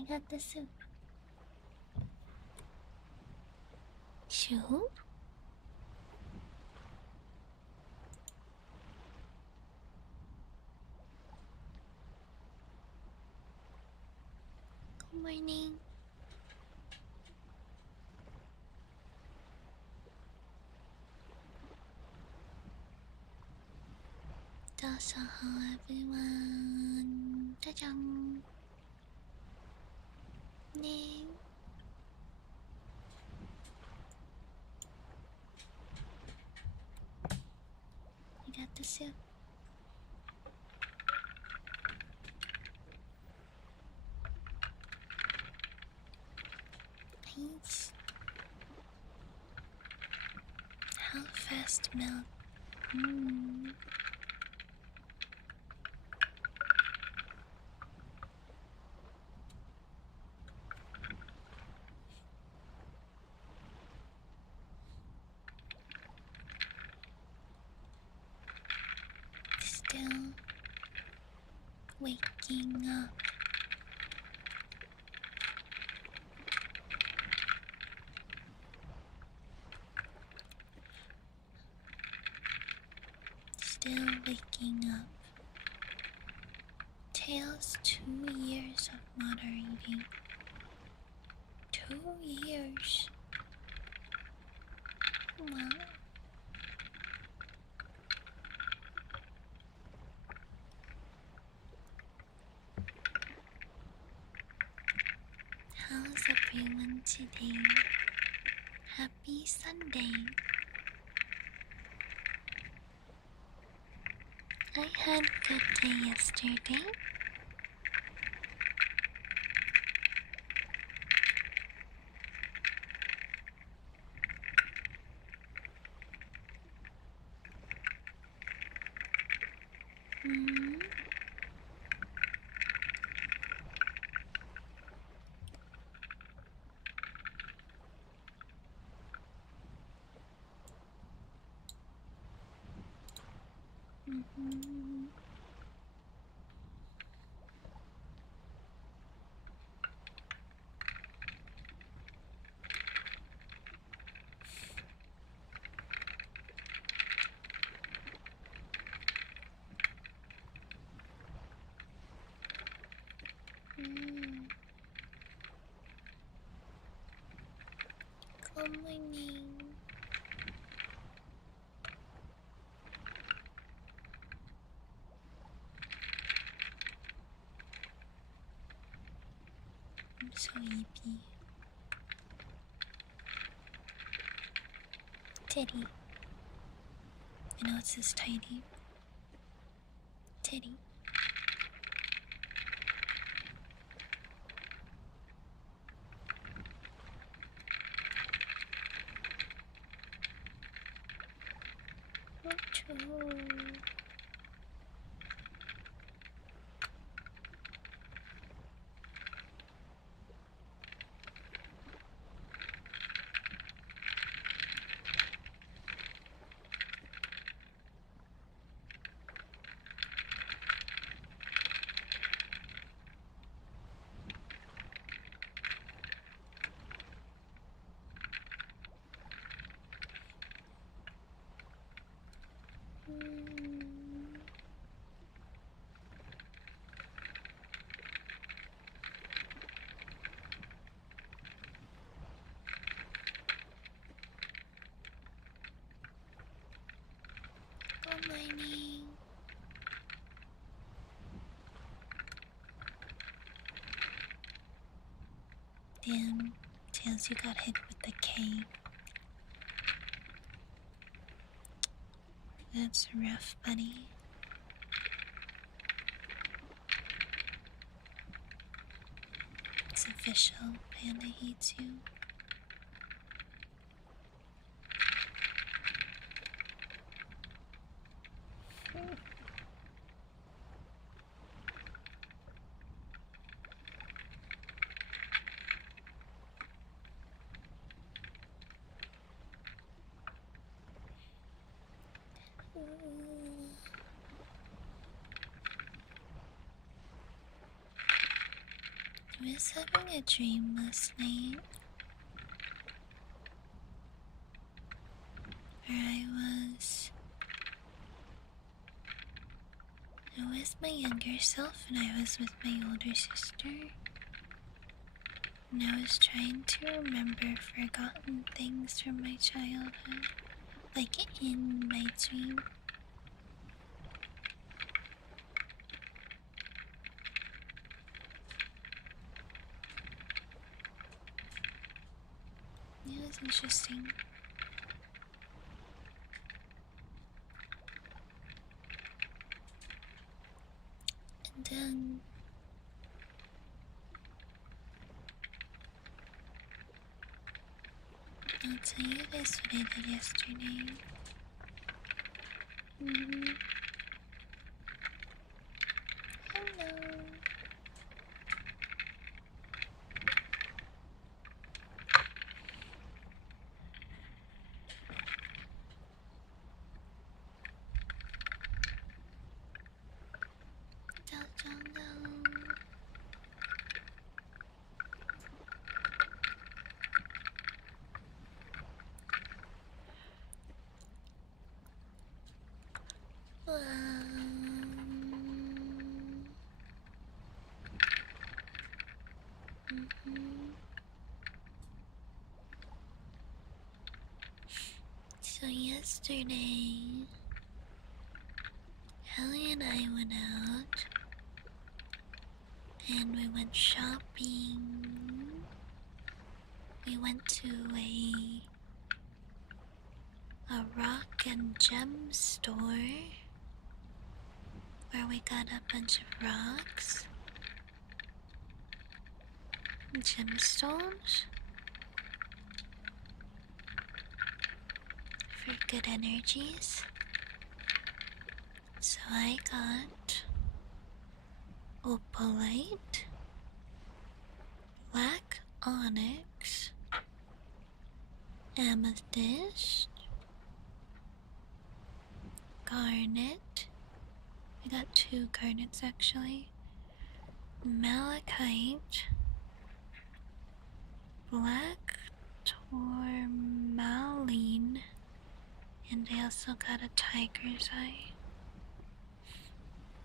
I got the soup. Soup? Good morning. Dasaha everyone. Jajang. 네. I got the soup. Nice. How fast milk? Still waking up. Still waking up. Tails 2 years of moderating. 2 years. Wow. How's everyone today? Happy Sunday. I had a good day yesterday. Good morning. I'm so sleepy. Teddy. I know it's this tiny. Teddy. Good morning. Damn, Tails, you got hit with the K. That's rough, buddy. It's official. Panda hates you. was having a dream last night where I was with my younger self and I was with my older sister. And I was trying to remember forgotten things from my childhood, like in my dream. It was interesting. And then I'll tell you guys what I did yesterday. Hello. So yesterday, Ellie and I went out and we went shopping. We went to a rock and gem store where we got a bunch of rocks, gemstones for good energies. So I got opalite, black onyx, amethyst, garnet. I got 2 garnets actually. Malachite, black tourmaline, and I also got a tiger's eye.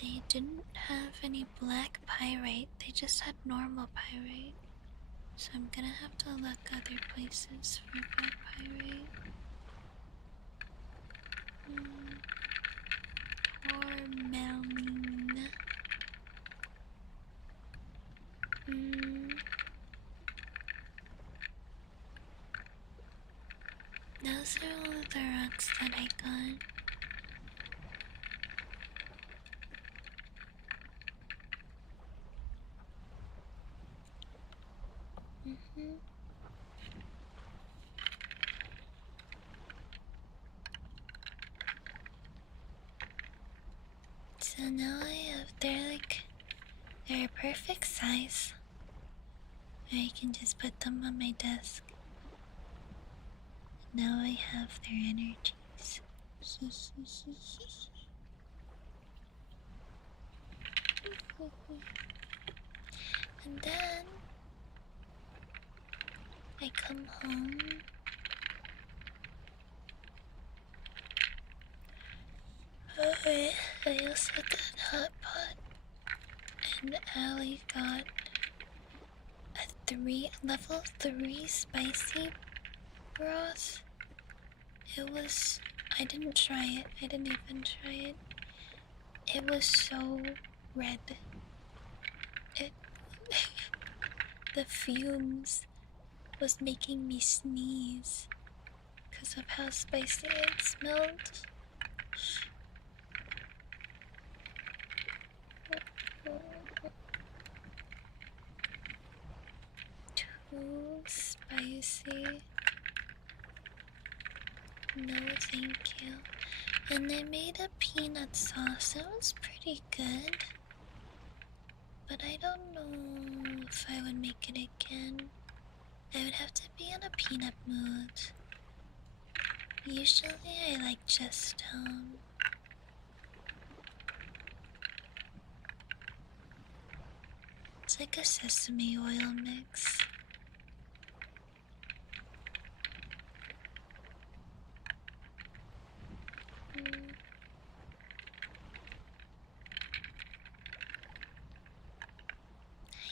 They didn't have any black pyrite, they just had normal pyrite. So I'm gonna have to look other places for black pyrite. Tourmaline. Those are all of the rocks that I got. So now they're a perfect size. I can just put them on my desk. Now I have their energies. And then I come home. I also got hot pot, and Allie got a level 3 spicy broth. I didn't try it. I didn't even try it. It was so red. The fumes was making me sneeze because of how spicy it smelled. Too spicy. No, thank you. And I made a peanut sauce. It was pretty good. But I don't know if I would make it again. I would have to be in a peanut mood. Usually I like just It's like a sesame oil mix.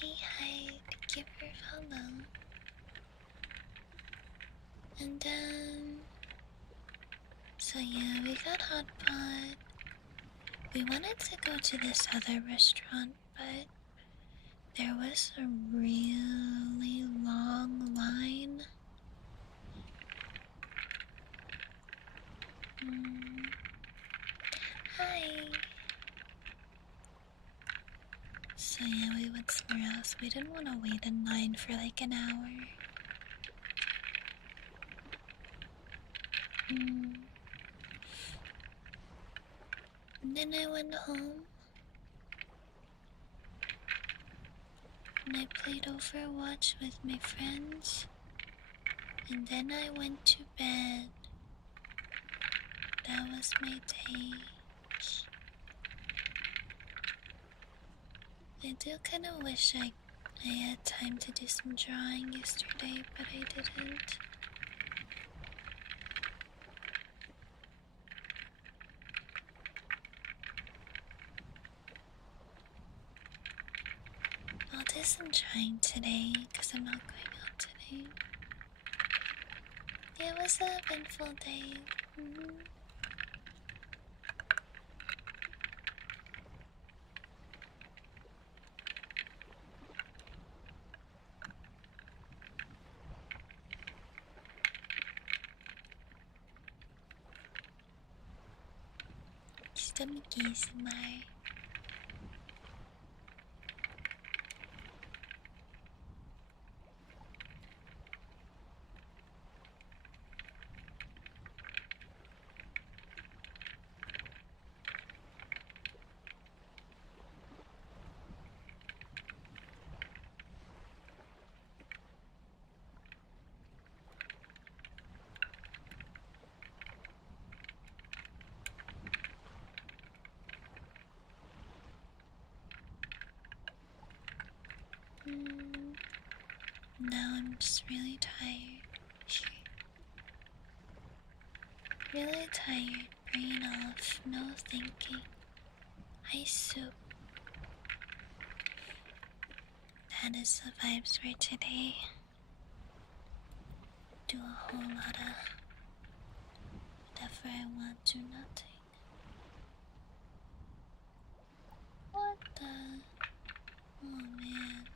Hi, thank you for follow. And then, so yeah, we got hot pot. We wanted to go to this other restaurant, but there was a really long line. Hi. So yeah, we went somewhere else. We didn't want to wait in line for like an hour. And then I went home and I played Overwatch with my friends. And then I went to bed. That was my day. I do kind of wish I had time to do some drawing yesterday, but I didn't. I'll do some drawing today because I'm not going out today. It was an eventful day. Gusto mag-ASMR. Now I'm just really tired. Really tired, brain off, no thinking. Ice soup. That is the vibes for today. Do a whole lot of whatever I want, do nothing. What the? Oh man.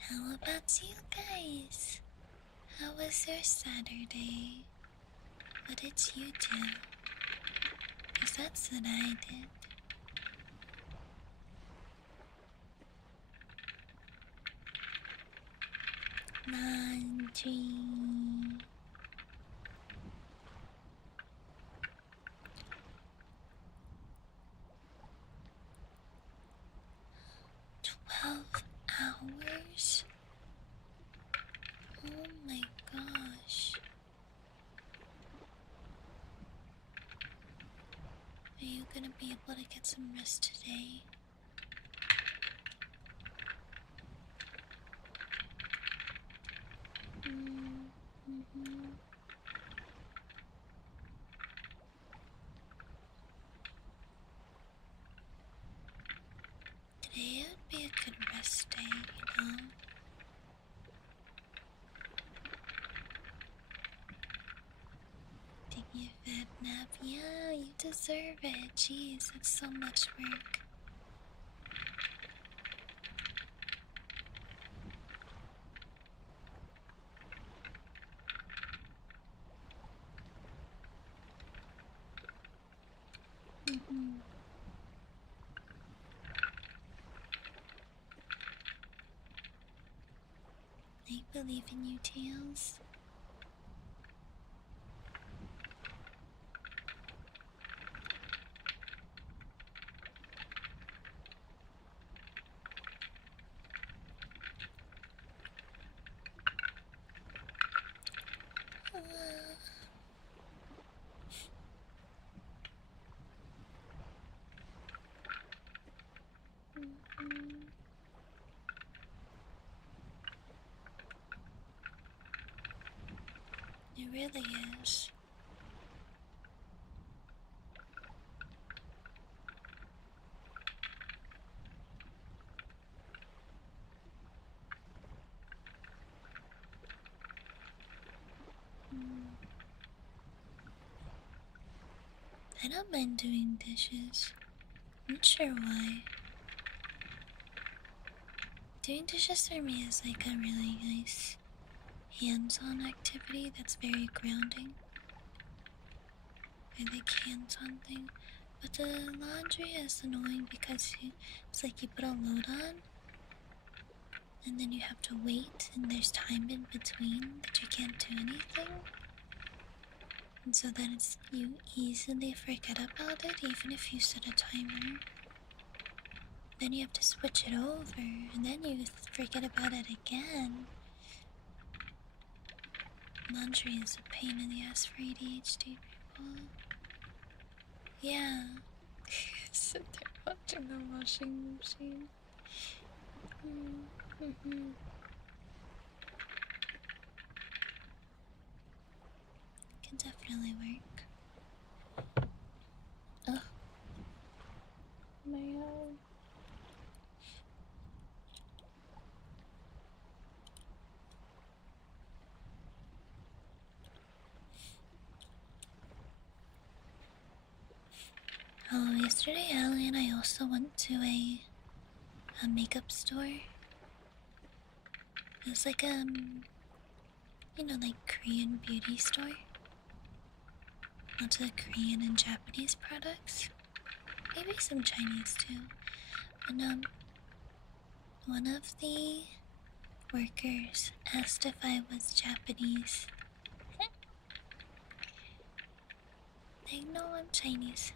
How about you guys? How was your Saturday? What did you do? 'Cause that's what I did. Laundry. 12 hours? Oh my gosh. Are you gonna be able to get some rest today? Today would be a good rest day, you know? Taking a fat nap, yeah, you deserve it. Jeez, that's so much work. I believe in you, Tails. It really is. I don't mind doing dishes. Not sure why. Doing dishes for me is like a really nice hands-on activity that's very grounding. I like hands-on thing. But the laundry is annoying because it's like you put a load on and then you have to wait and there's time in between that you can't do anything. And so then you easily forget about it even if you set a timer. Then you have to switch it over and then you forget about it again. Laundry is a pain in the ass for ADHD people. Yeah. Sit there watching the washing machine. Can definitely work. Ugh. My Oh, yesterday Allie and I also went to a makeup store. It was like like Korean beauty store. Lots of Korean and Japanese products. Maybe some Chinese too. And one of the workers asked if I was Japanese. Like, no, I'm Chinese.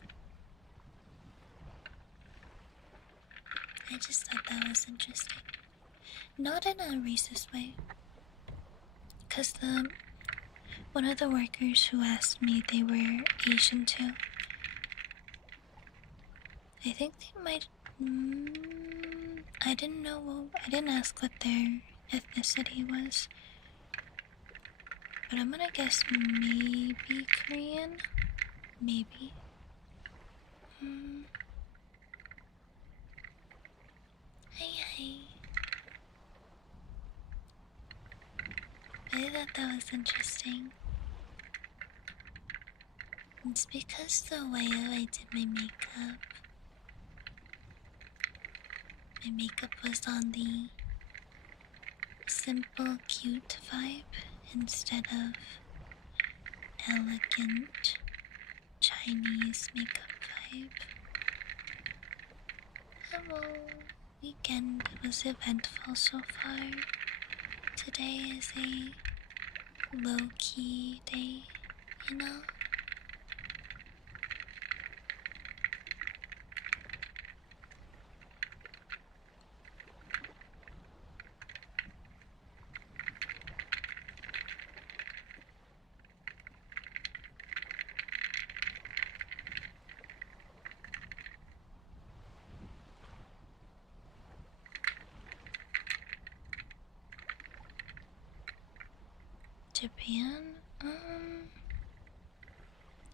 I just thought that was interesting. Not in a racist way. Because one of the workers who asked me, they were Asian too. I think they might... I didn't know... I didn't ask what their ethnicity was. But I'm gonna guess maybe Korean? Maybe. Hi. I thought that was interesting. It's because the way I did my makeup was on the simple, cute vibe instead of elegant Chinese makeup vibe. Hello. Weekend was eventful so far. Today is a low-key day, you know? Japan?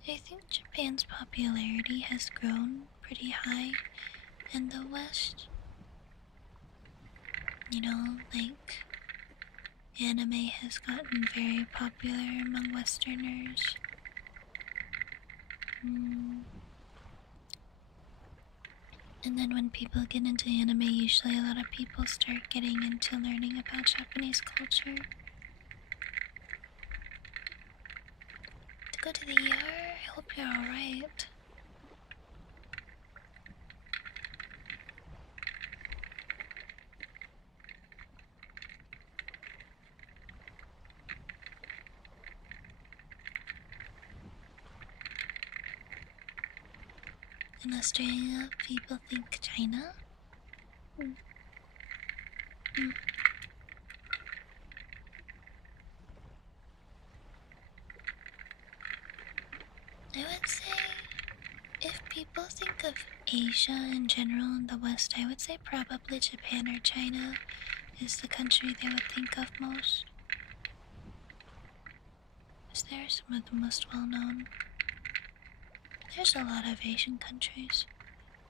I think Japan's popularity has grown pretty high in the West. You know, like, anime has gotten very popular among Westerners. And then when people get into anime, usually a lot of people start getting into learning about Japanese culture. To go to the ER? I hope you're alright. In Australia, people think China. I would say, if people think of Asia in general in the West, I would say probably Japan or China is the country they would think of most. countries there, some of the most well-known. There's a lot of Asian countries.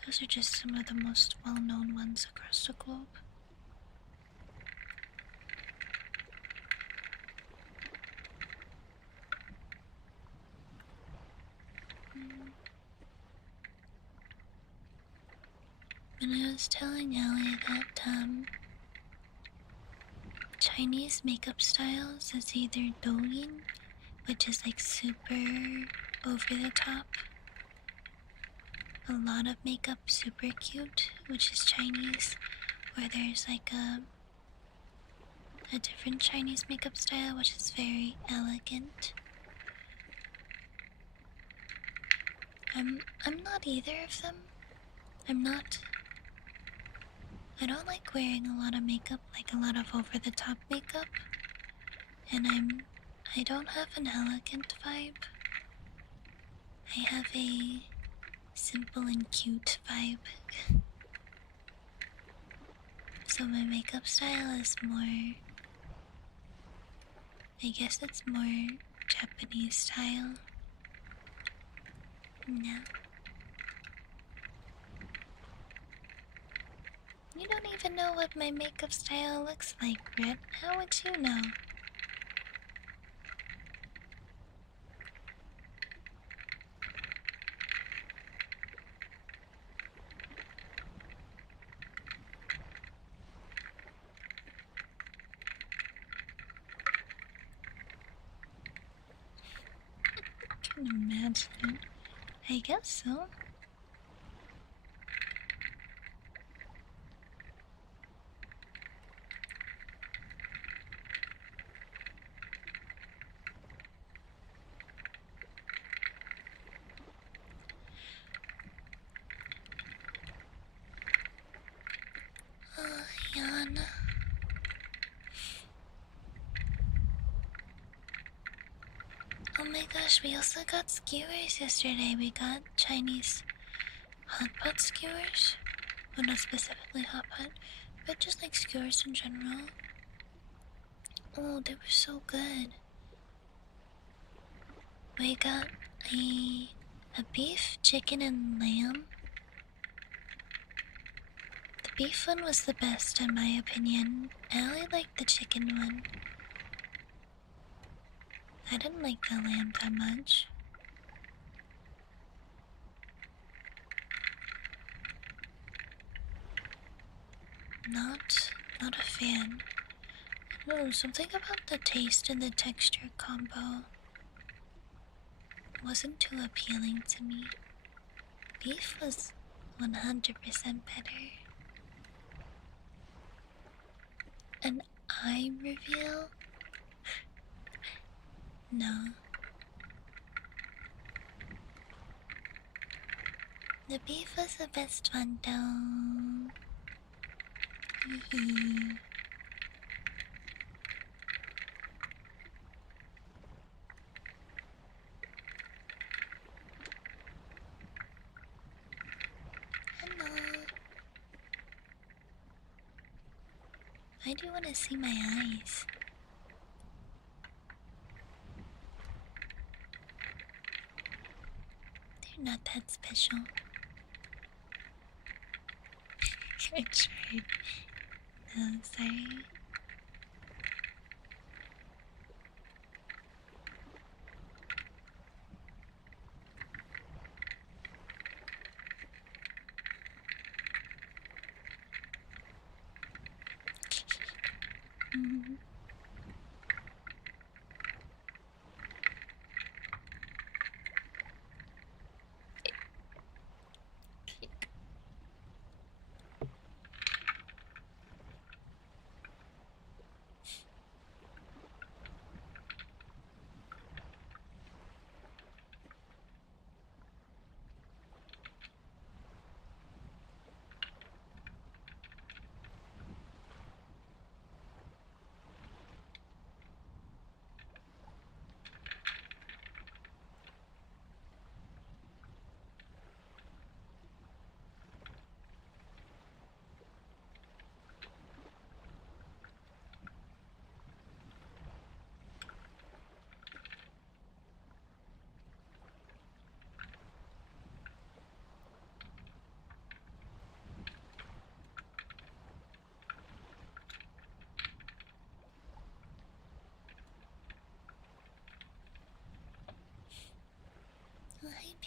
Those are just some of the most well-known ones across the globe. And I was telling Ellie that Chinese makeup styles is either Douyin, which is like super over the top, a lot of makeup, super cute, which is Chinese, or there's like a different Chinese makeup style which is very elegant. I'm not either of them. I don't like wearing a lot of makeup, like a lot of over the top makeup. And I don't have an elegant vibe. I have a simple and cute vibe. So my makeup style is more, I guess it's more Japanese style. No. You don't even know what my makeup style looks like, Brett. How would you know? I can imagine. I guess so. Oh, yawn. Oh my gosh, we also got skewers yesterday. We got Chinese hot pot skewers. Well, not specifically hot pot, but just like skewers in general. Oh, they were so good. We got a beef, chicken, and lamb. The beef one was the best in my opinion. I only liked the chicken one. I didn't like the lamb that much. Not a fan. Oh, something about the taste and the texture combo wasn't too appealing to me. Beef was 100% better. An eye reveal? No. The beef was the best one though. Hello. Why do you want to see my eyes? They're not that special. I tried. No, sorry. Mm-hmm.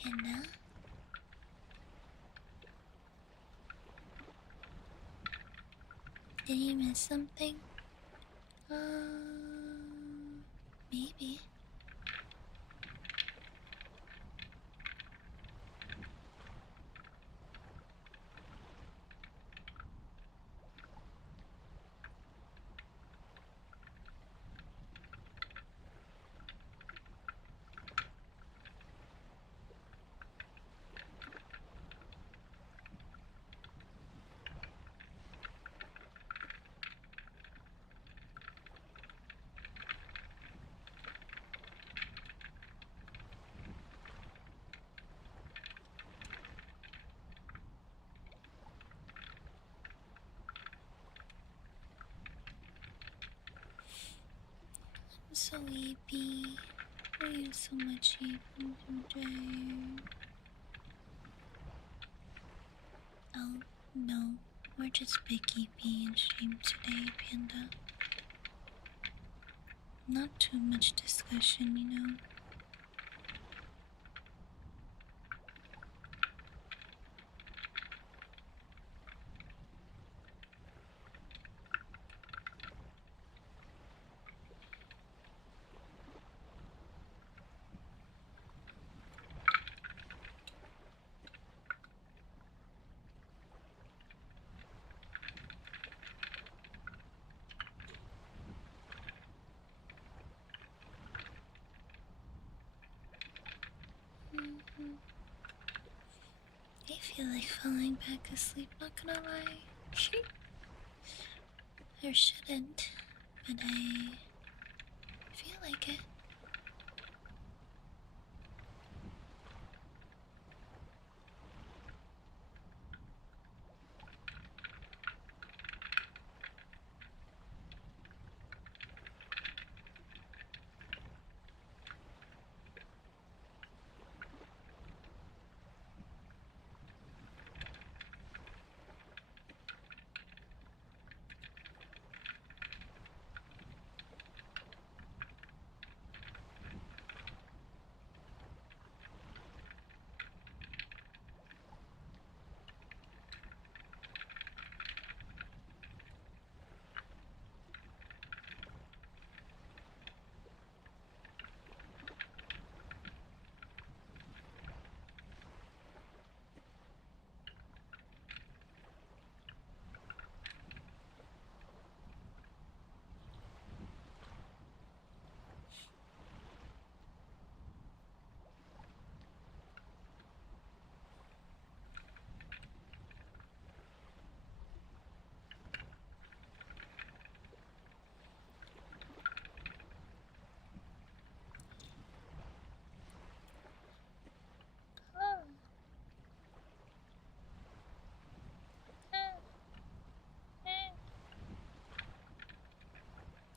Panda? Did you miss something? Maybe. I'm so sleepy. Why are you so much sleeping today? Oh, no. We're just big EP in stream today, Panda. Not too much discussion, you know. I feel like falling back asleep, not gonna lie. I shouldn't, but I feel like it.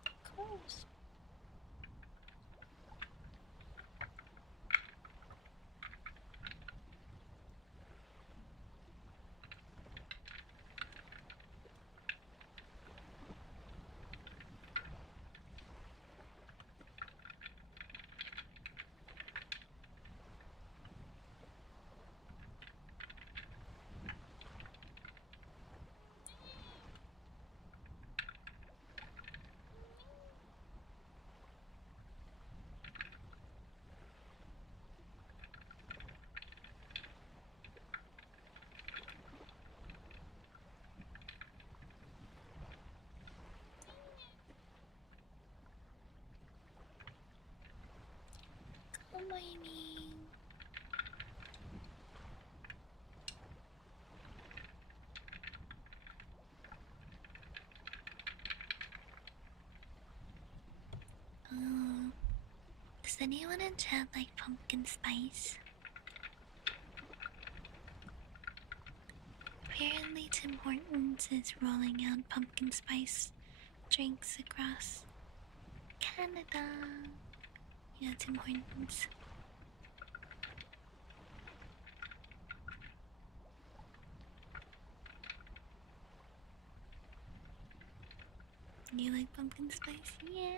Of course. Good morning. Does anyone in chat like pumpkin spice? Apparently Tim Hortons is rolling out pumpkin spice drinks across Canada. You know Tim Hortons. You like pumpkin spice? Yeah.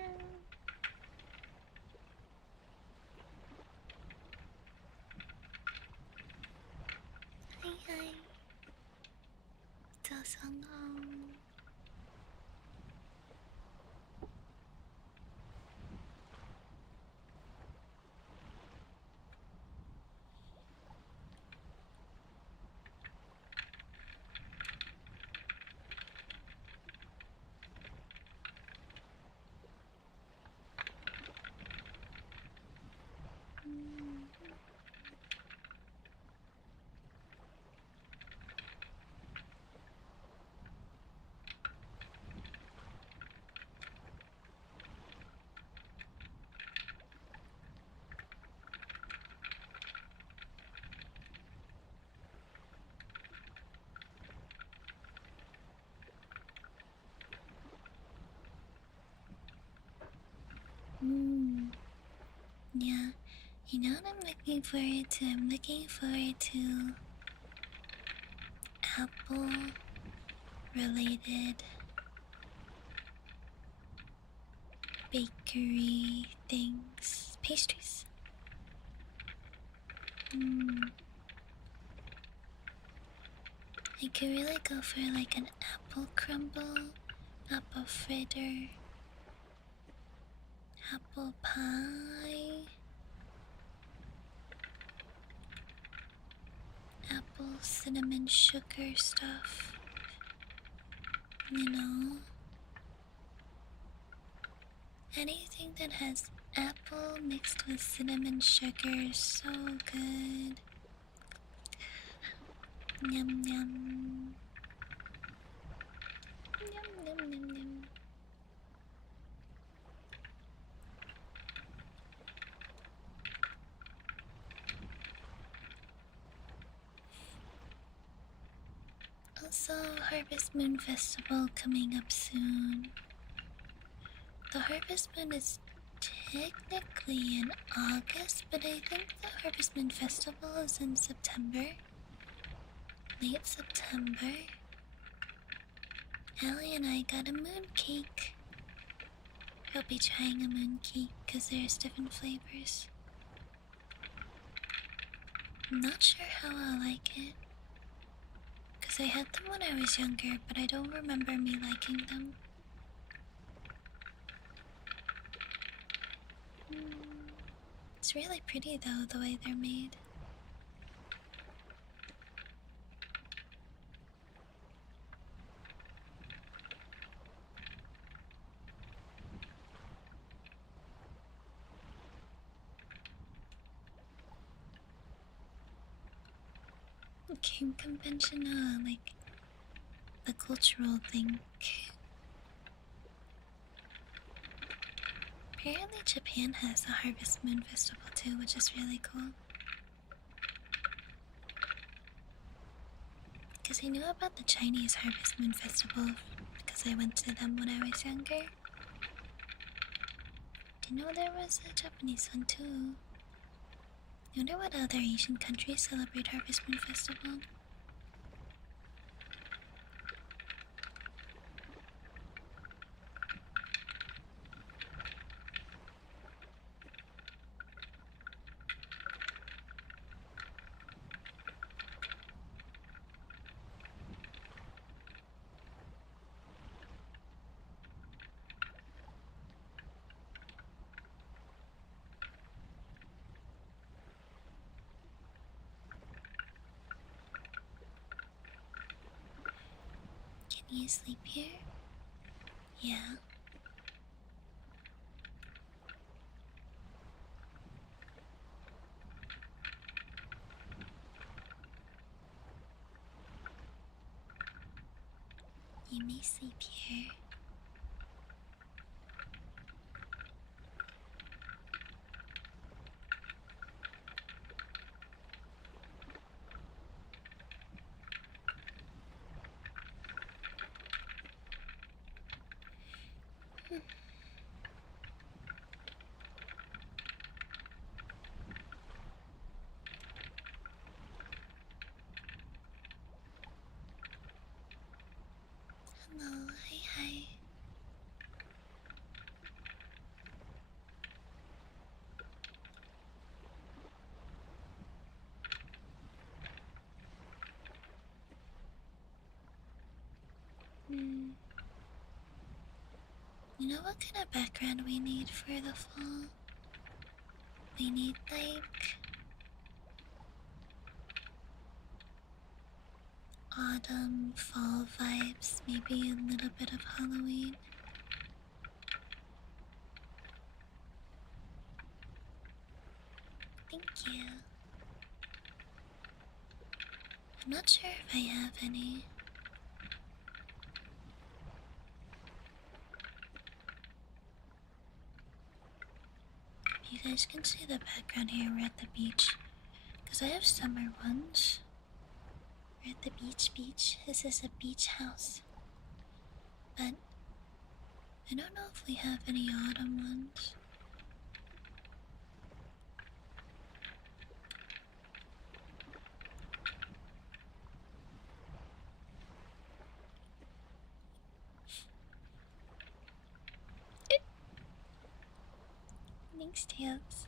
Hmm. Yeah. You know what I'm looking forward to? I'm looking forward to apple related bakery things. Pastries. Hmm. I could really go for like an apple crumble, apple fritter, apple pie, apple cinnamon sugar stuff. You know? Anything that has apple mixed with cinnamon sugar is so good. Yum yum. Yum yum yum yum. Also, Harvest Moon Festival coming up soon. The Harvest Moon is technically in August, but I think the Harvest Moon Festival is in September. Late September. Ellie and I got a moon cake. I'll be trying a moon cake because there's different flavors. I'm not sure how I'll like it. Because I had them when I was younger, but I don't remember me liking them. It's really pretty though, the way they're made. Game convention, like the cultural thing. Apparently Japan has a Harvest Moon Festival too, which is really cool. Because I knew about the Chinese Harvest Moon Festival because I went to them when I was younger. Didn't know there was a Japanese one too. I wonder what other Asian countries celebrate Harvest Moon Festival. Can you sleep here? Yeah. You may sleep here. Hello, hi. You know what kind of background we need for the fall? We need like autumn, fall vibes, maybe a little bit of Halloween. Thank you. I'm not sure if I have any. You guys can see the background here. We're at the beach. Because I have summer ones. We're at the beach. This is a beach house. But I don't know if we have any autumn ones. Thanks, Tails.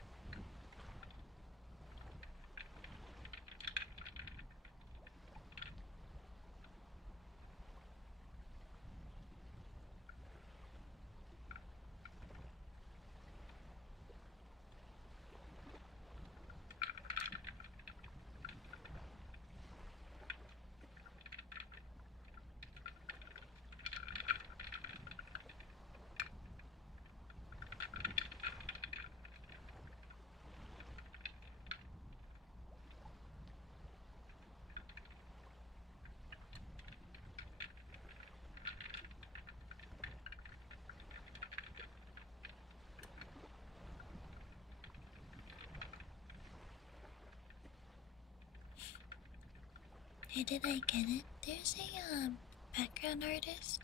Hey, did I get it? There's a background artist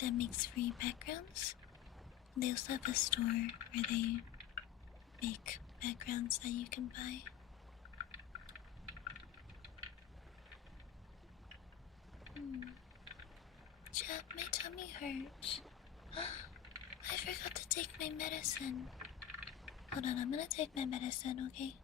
that makes free backgrounds. They also have a store where they make backgrounds that you can buy. Chat, my tummy hurts. I forgot to take my medicine. Hold on, I'm gonna take my medicine, okay?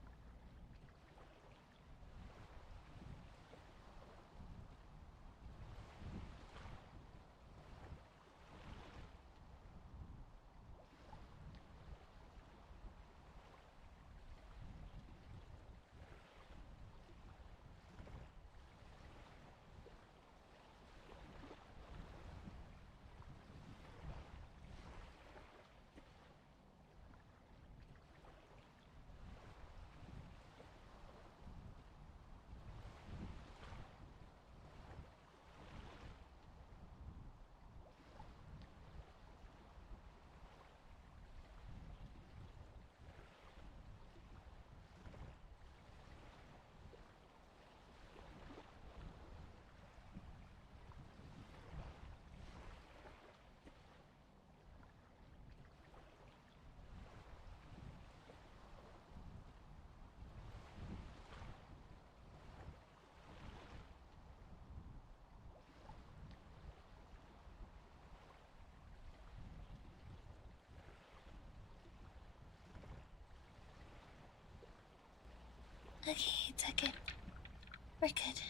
Okay, it's okay. We're good.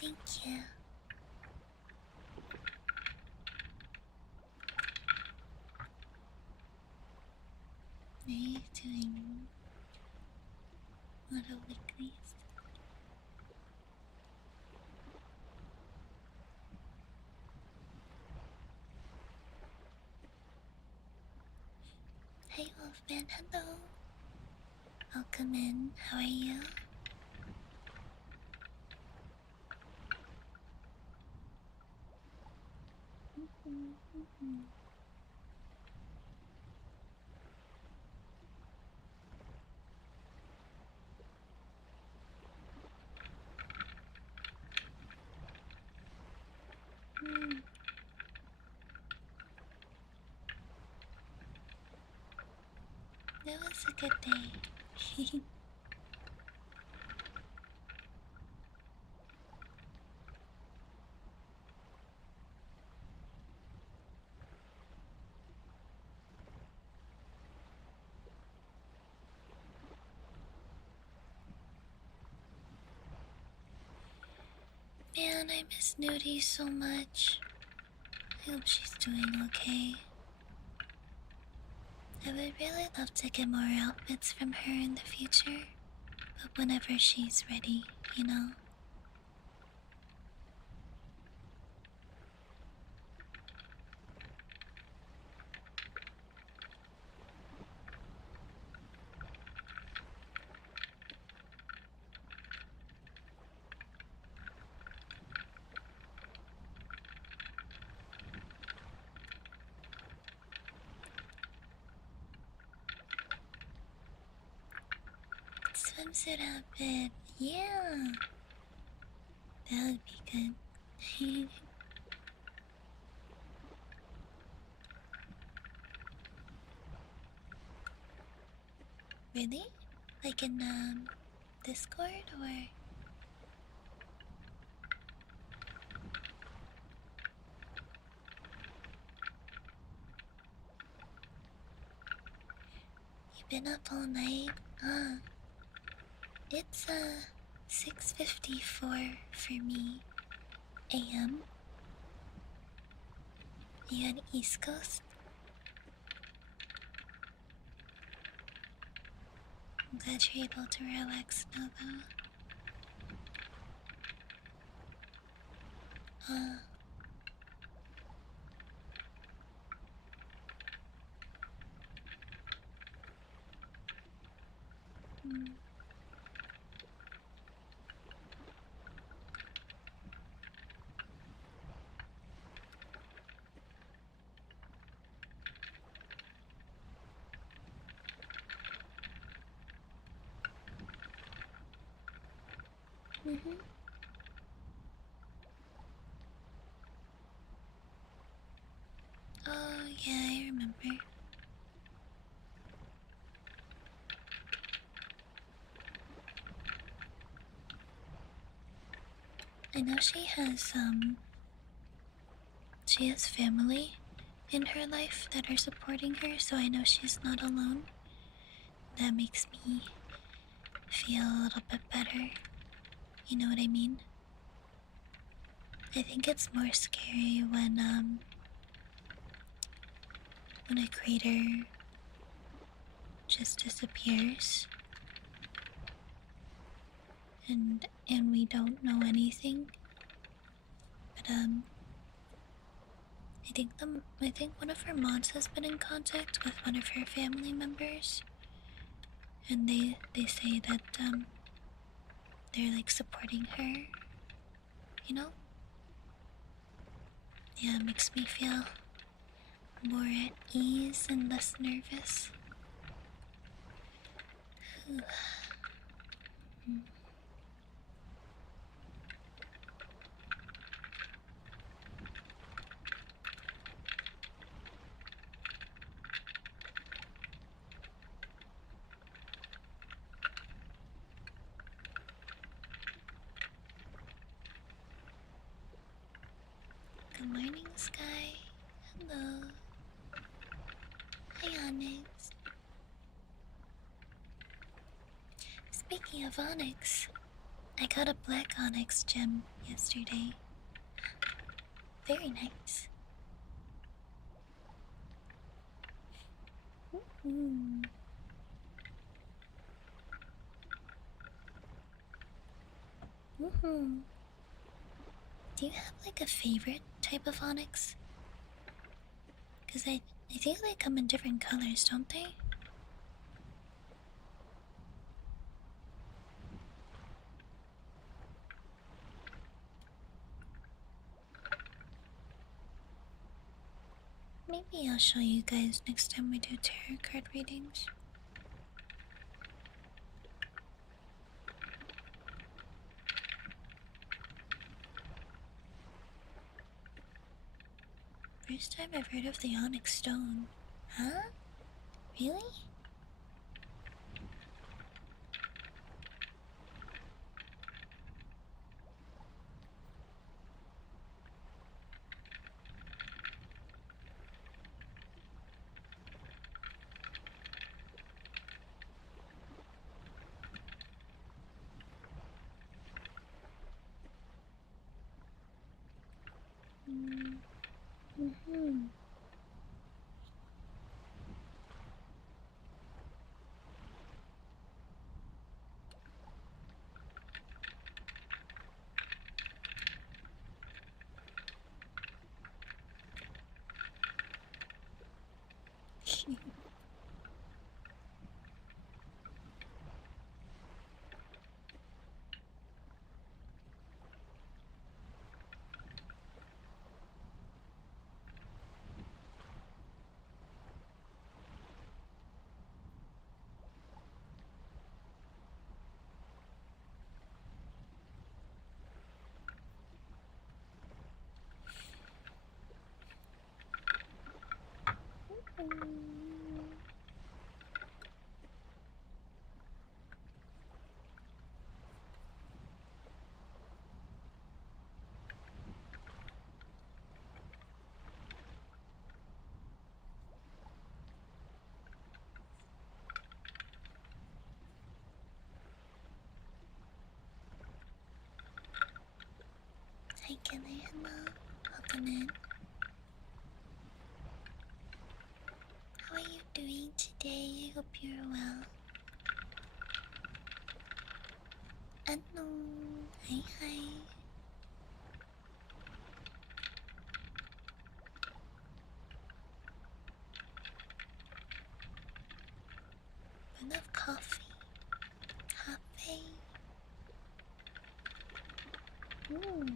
Thank you. Are you doing little weeklies? Hey Wolfman, hello. Welcome in. How are you? That was a good day. Man, I miss Nudie so much. I hope she's doing okay. I would really love to get more outfits from her in the future, but whenever she's ready, you know? swimsuit outfit. Yeah. That would be good. Really? Like in Discord or? You've been up all night? It's 6:54 for me AM. You on East Coast? I'm glad you're able to relax now though. Mm. Mm-hmm. Oh yeah, I remember. I know she has family in her life that are supporting her, so I know she's not alone. That makes me feel a little bit better. You know what I mean? I think it's more scary when a creator just disappears and we don't know anything. But I think one of her mods has been in contact with one of her family members, and they say that they're like supporting her. You know? Yeah, it makes me feel more at ease and less nervous. Good morning, Sky. Hello. Hi, Onyx. Speaking of Onyx, I got a black Onyx gem yesterday. Very nice. Mm. Mm-hmm. Do you have like a favorite type of Onyx? Because I think they come in different colors, don't they? Maybe I'll show you guys next time we do tarot card readings. First time I've heard of the Onyx Stone. Huh? Really? Mm-hmm. Hi, can I hello? Welcome in. How are you doing today? I hope you're well. Hello. Hi, hi. Enough coffee. Cafe. Ooh.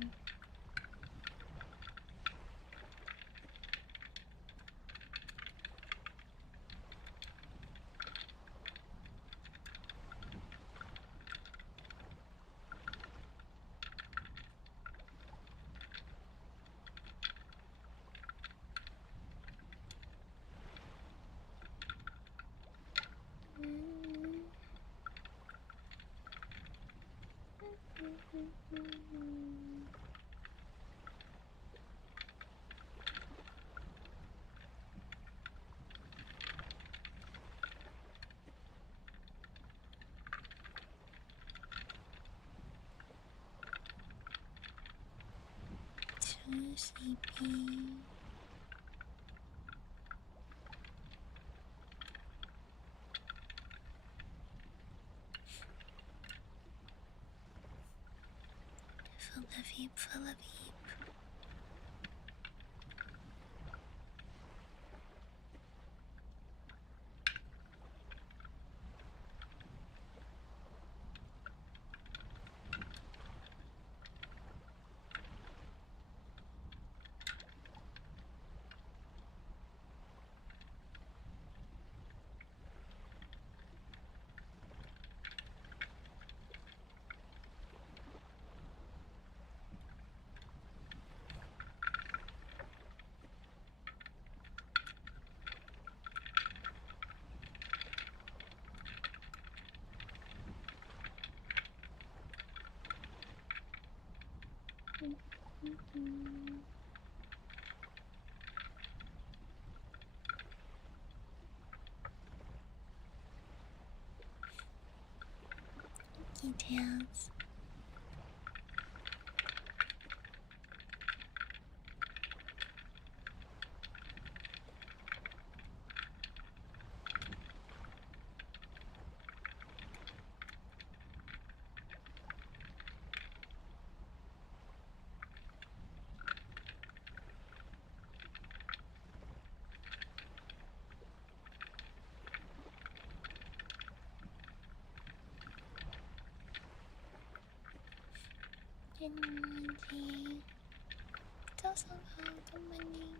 Too sleepy. Full of heap, full of heap. Details. Good morning. Good morning.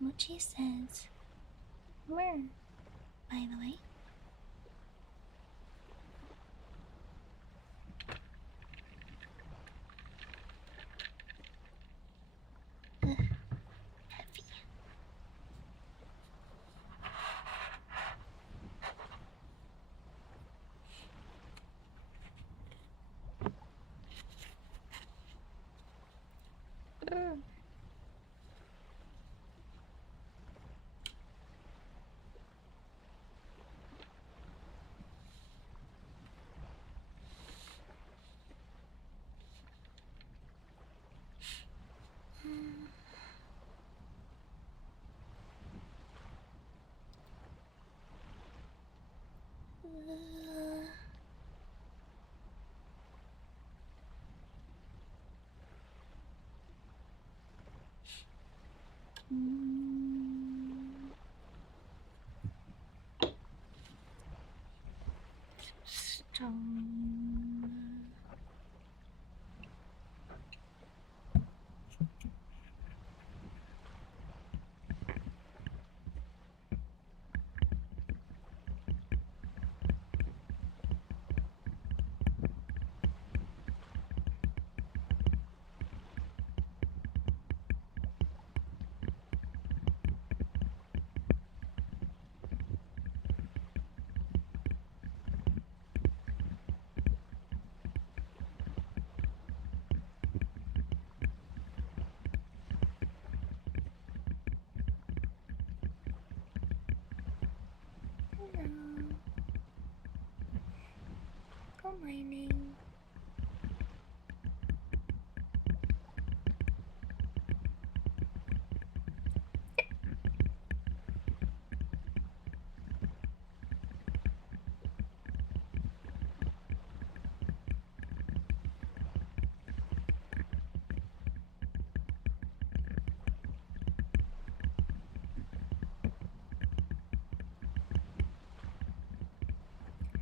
Mochi says, where, by the way? Heavy. Stone. Hello. Good morning.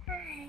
Hi.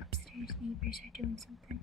Upstairs neighbors are doing something.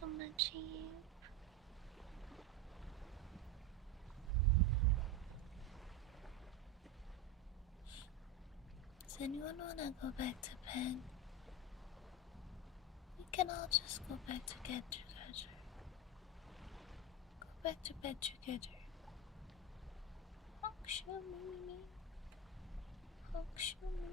so much, Eve. Does anyone wanna go back to bed? We can all just go back to bed together. Go back to bed together. Show me. Show me.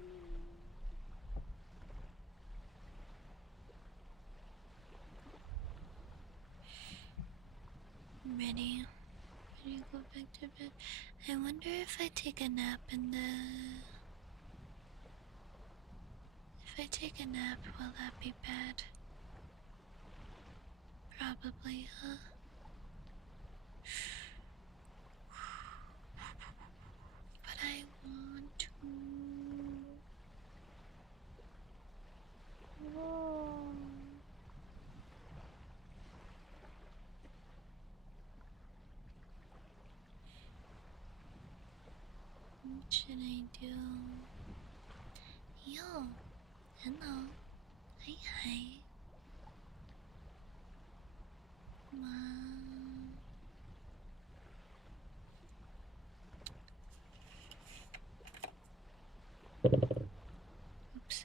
I'm ready. Ready to go back to bed. I wonder if I take a nap in the... If I take a nap, will that be bad? Probably, huh? But I want to... Whoa. What should I do? Yo, hello. Hi. Mom. Oops.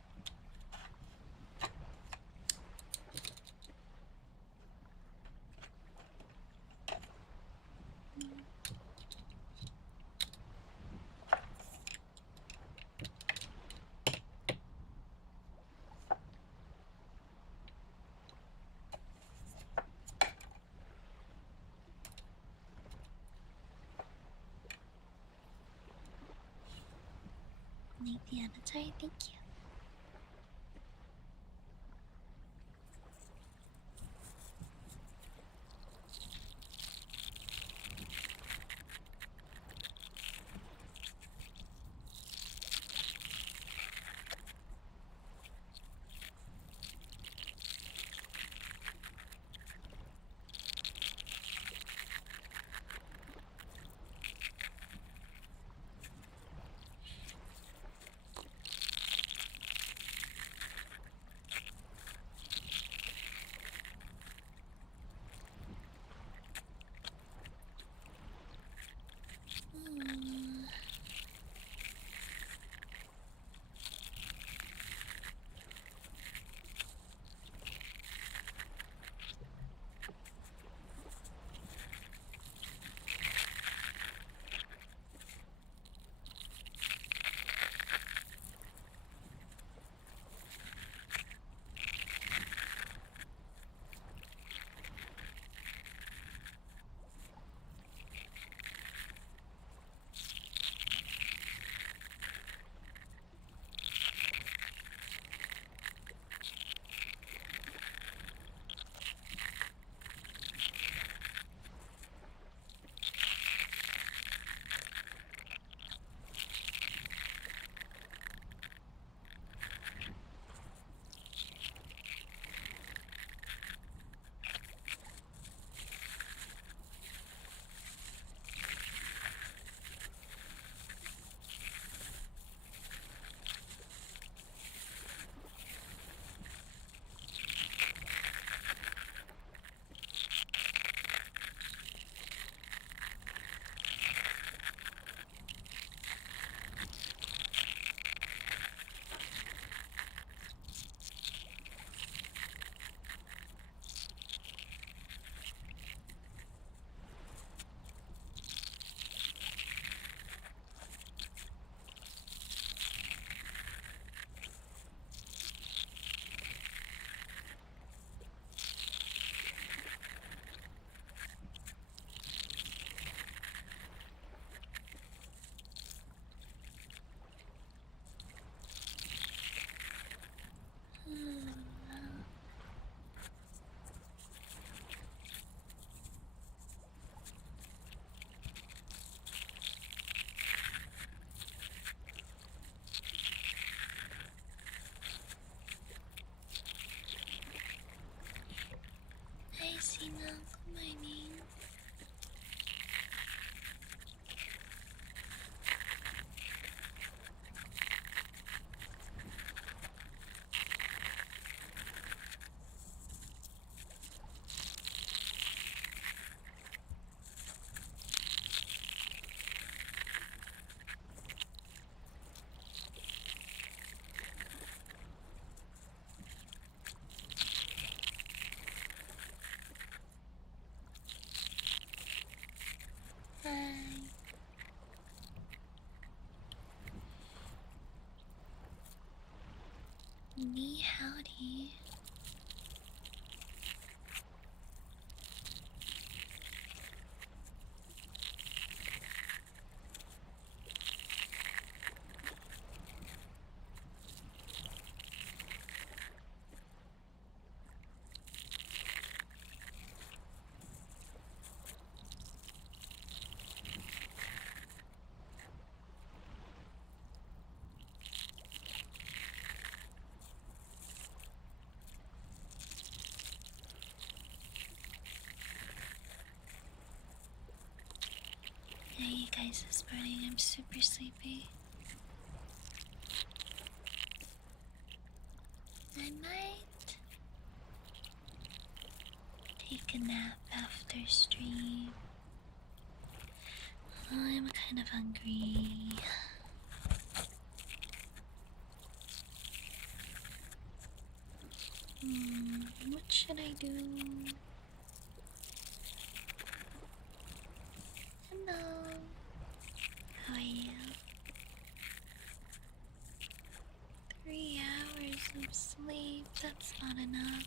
Like the avatar, thank you. Me howdy. Yeah, you guys, this morning I'm super sleepy. I might take a nap after stream. I'm kind of hungry. What should I do? Hello. How are you? 3 hours of sleep, that's not enough.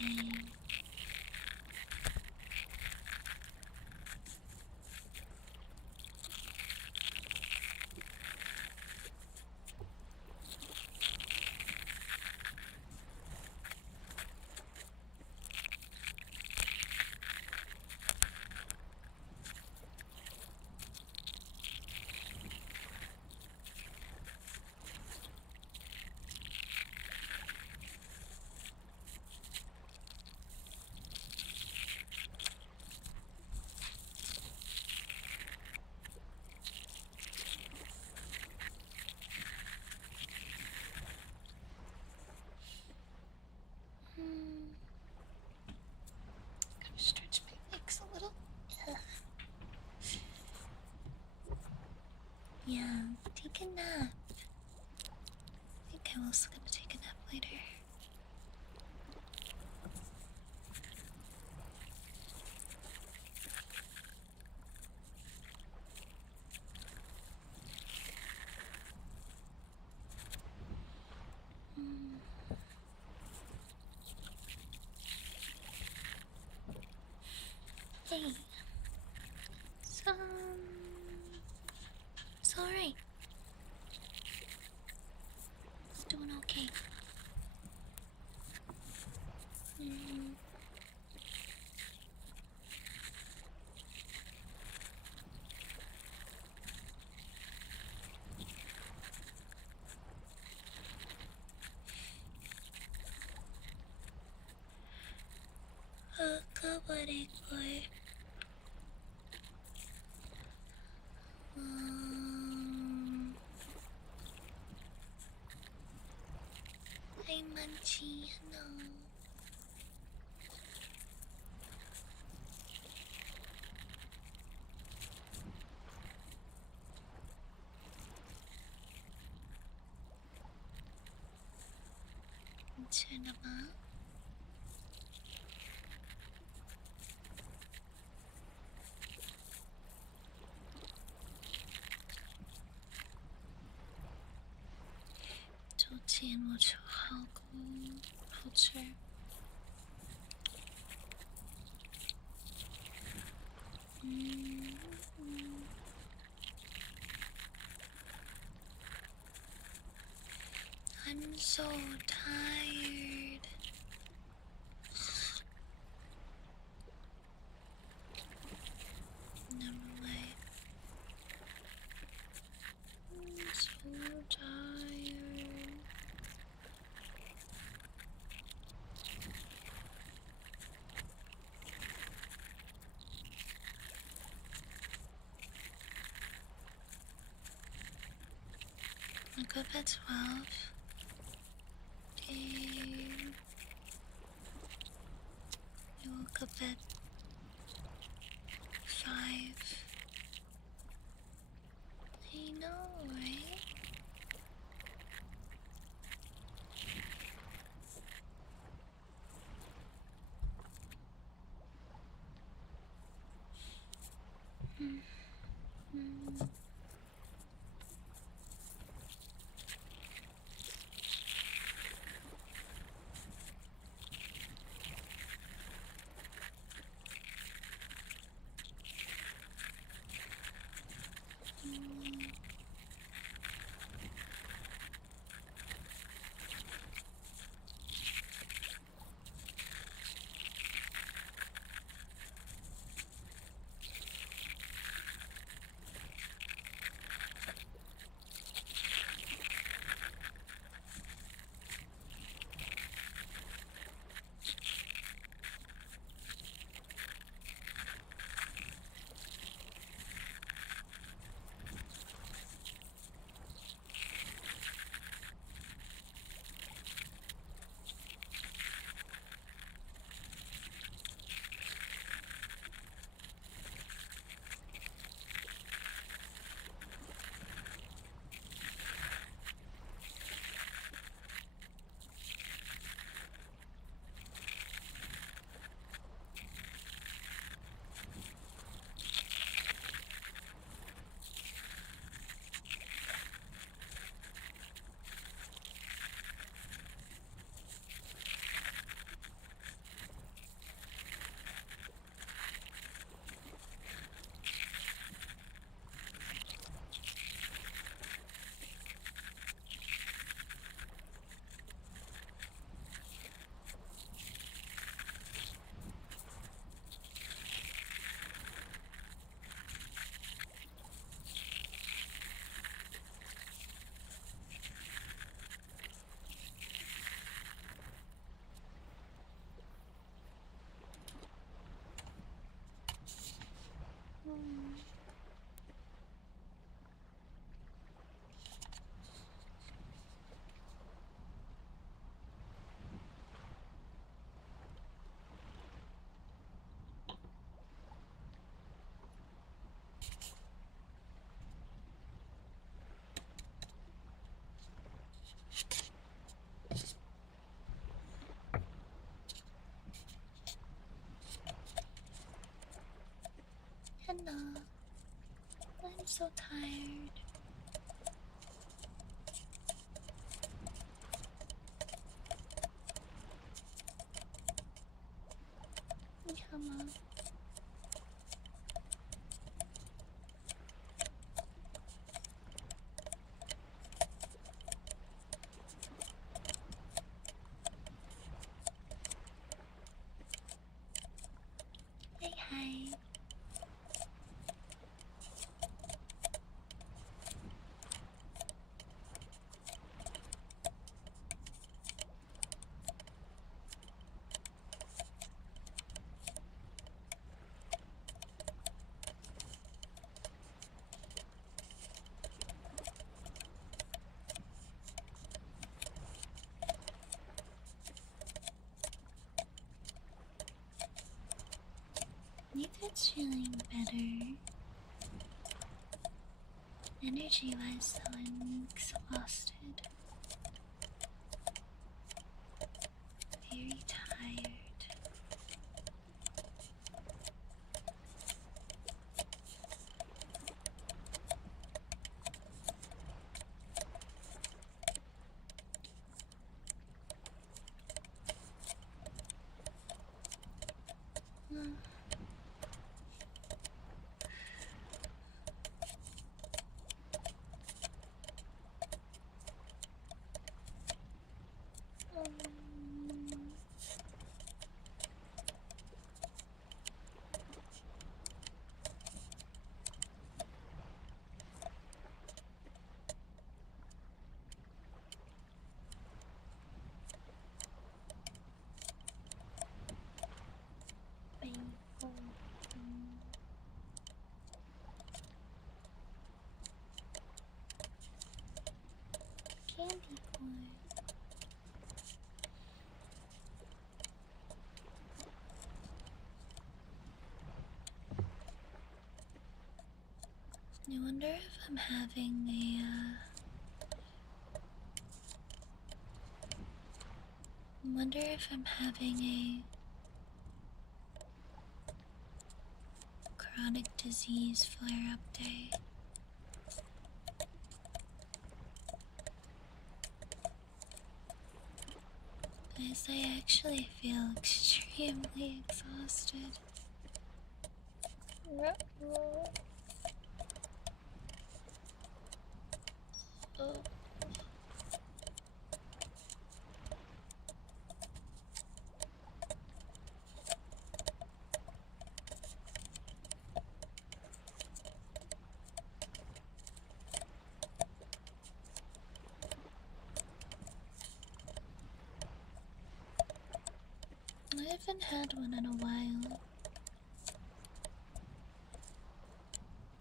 Okay. Gotta stretch my legs a little. Yeah, take a nap. I think I'm also gonna take a nap later. Hey. It's alright. It's doing okay. Kabare koi. Hi Munchie, hello. Turn them up. 좋지 뭐 좋아하고 호출. I'm so tired. Never mind. I'm so tired. up at 12. Dang. I woke up at 5. I know, right? Hello. I'm so tired. Come on. Say hi. Nathan's feeling better. Energy wise, though, I'm exhausted. Very tired. Bye. I wonder if I'm having a chronic disease flare-up day. Because I actually feel extremely exhausted. Oh. I haven't had one in a while.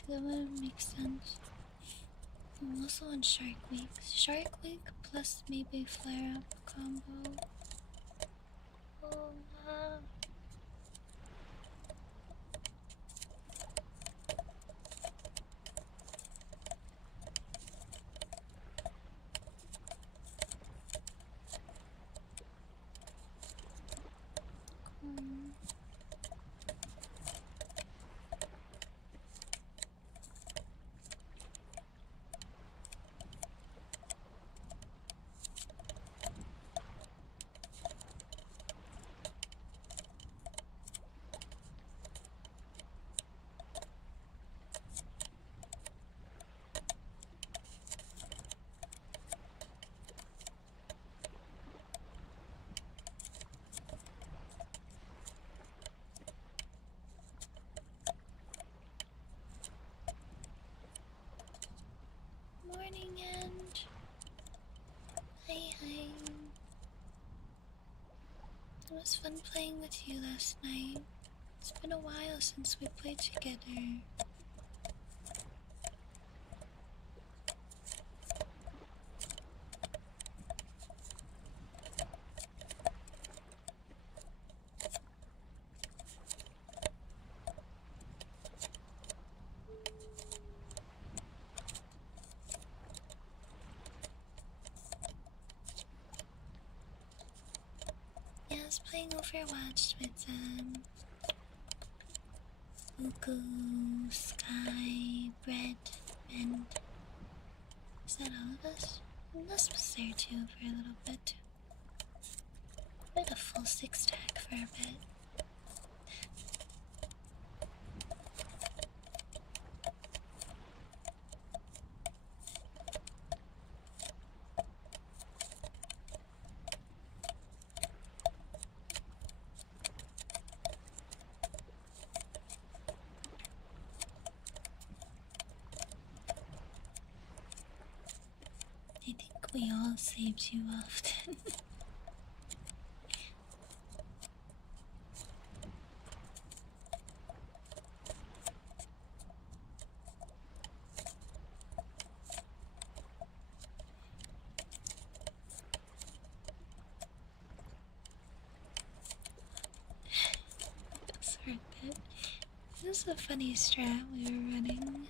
That would make sense. I'm also on Shark Week. Shark Week plus maybe Flare Up combo. Oh no. Morning, and hi. It was fun playing with you last night. It's been a while since we played together. Yeah, I was playing Overwatch with Uku, Sky, Bread, and is that all of us? This was there too for a little bit. We had a full 6-stack for a bit. I think we all save too often. It's worth it. This is a funny strat we were running.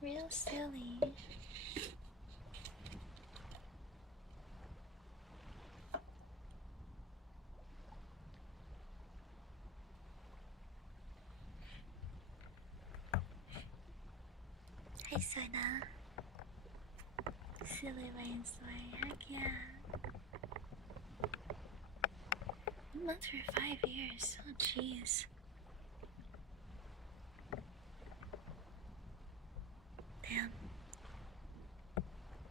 Real silly. Hi, Sona. Silly Rainsway, heck yeah. Been months for 5 years. Oh, jeez. Damn.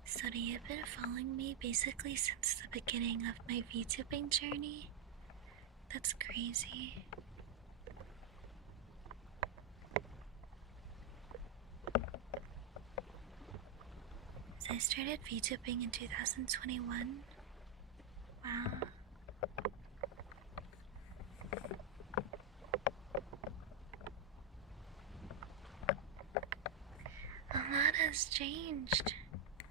So, you've been following me basically since the beginning of my VTubing journey? That's crazy. So I started VTubing in 2021. Wow. A lot has changed.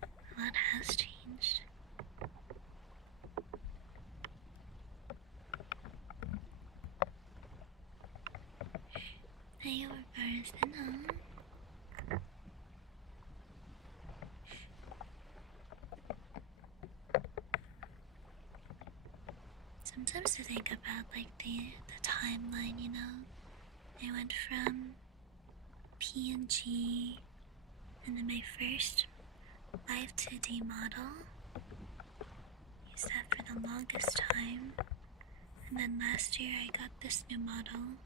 A lot has changed. Ayo versin Sometimes I think about like the timeline, you know. I went from PNG and then my first live 2D model. Used that for the longest time. And then last year I got this new model.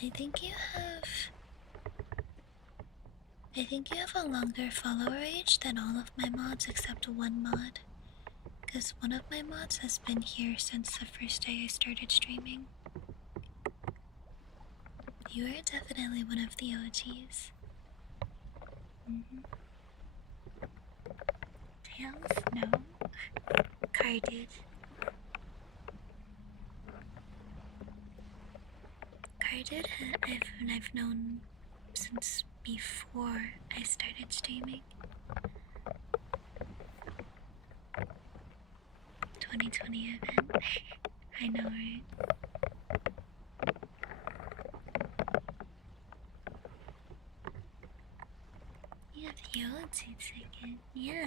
I think you have a longer follower age than all of my mods except one mod. Because one of my mods has been here since the first day I started streaming. You are definitely one of the OGs. Tails? No. Carded. Carded I've known since before I started streaming. 2020 event. I know, right? You have Yuchi ticket. Yeah.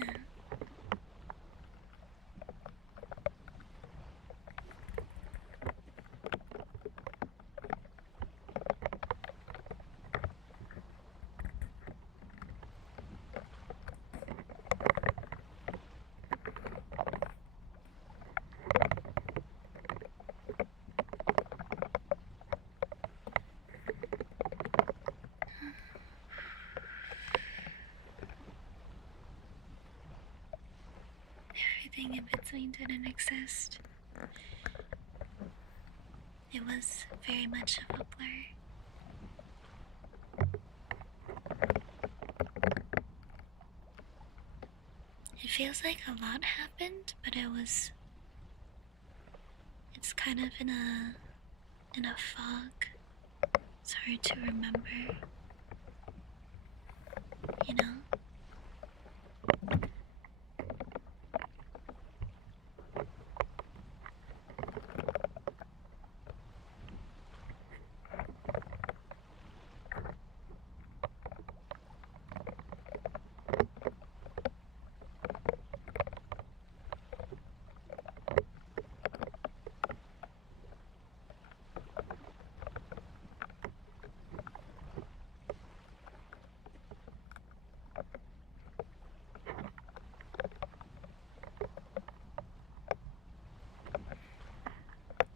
Everything in between didn't exist. It was very much of a blur. It feels like a lot happened, but it's kind of in a fog. It's hard to remember. You know?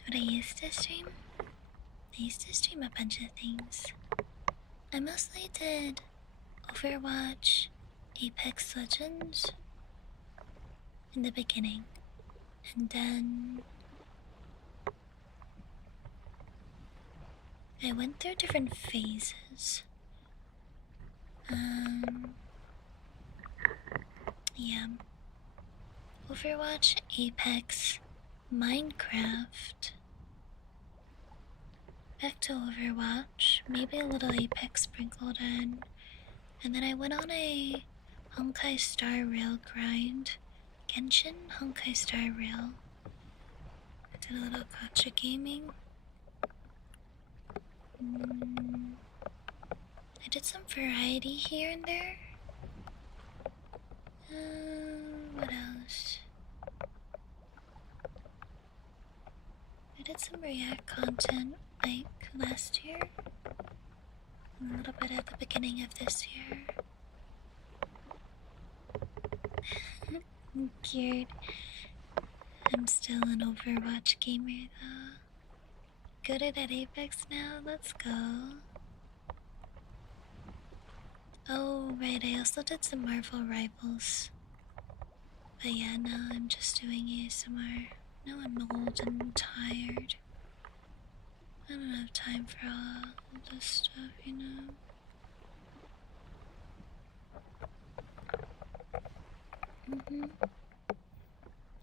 What I used to stream? I used to stream a bunch of things. I mostly did Overwatch, Apex Legends in the beginning. And then I went through different phases. Yeah. Overwatch, Apex, Minecraft. Back to Overwatch, maybe a little Apex sprinkled in. And then I went on a Honkai Star Rail grind. Genshin, Honkai Star Rail. I did a little gacha gaming. I did some variety here and there. What else? I did some React content like last year. And a little bit at the beginning of this year. I'm cured. I'm still an Overwatch gamer though. Good at Apex now, let's go. Oh right, I also did some Marvel Rivals. But yeah, now I'm just doing ASMR. Now I'm old and tired. I don't have time for all this stuff, you know?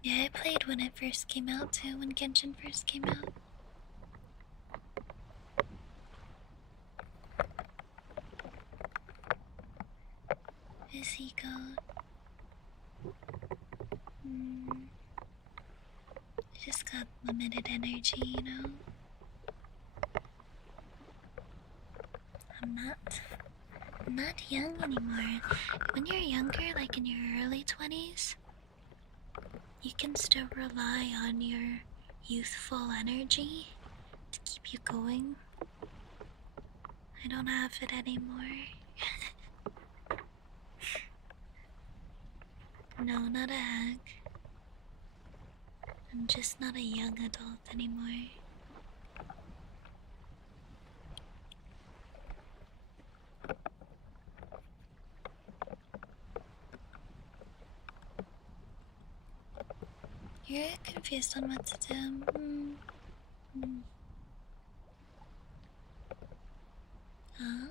Yeah, I played when it first came out too, when Genshin first came out. easy go. I just got limited energy, you know? I'm not young anymore. When you're younger, like in your early 20s, you can still rely on your youthful energy to keep you going. I don't have it anymore. No, not a hag. I'm just not a young adult anymore. You're confused on what to do. Oh.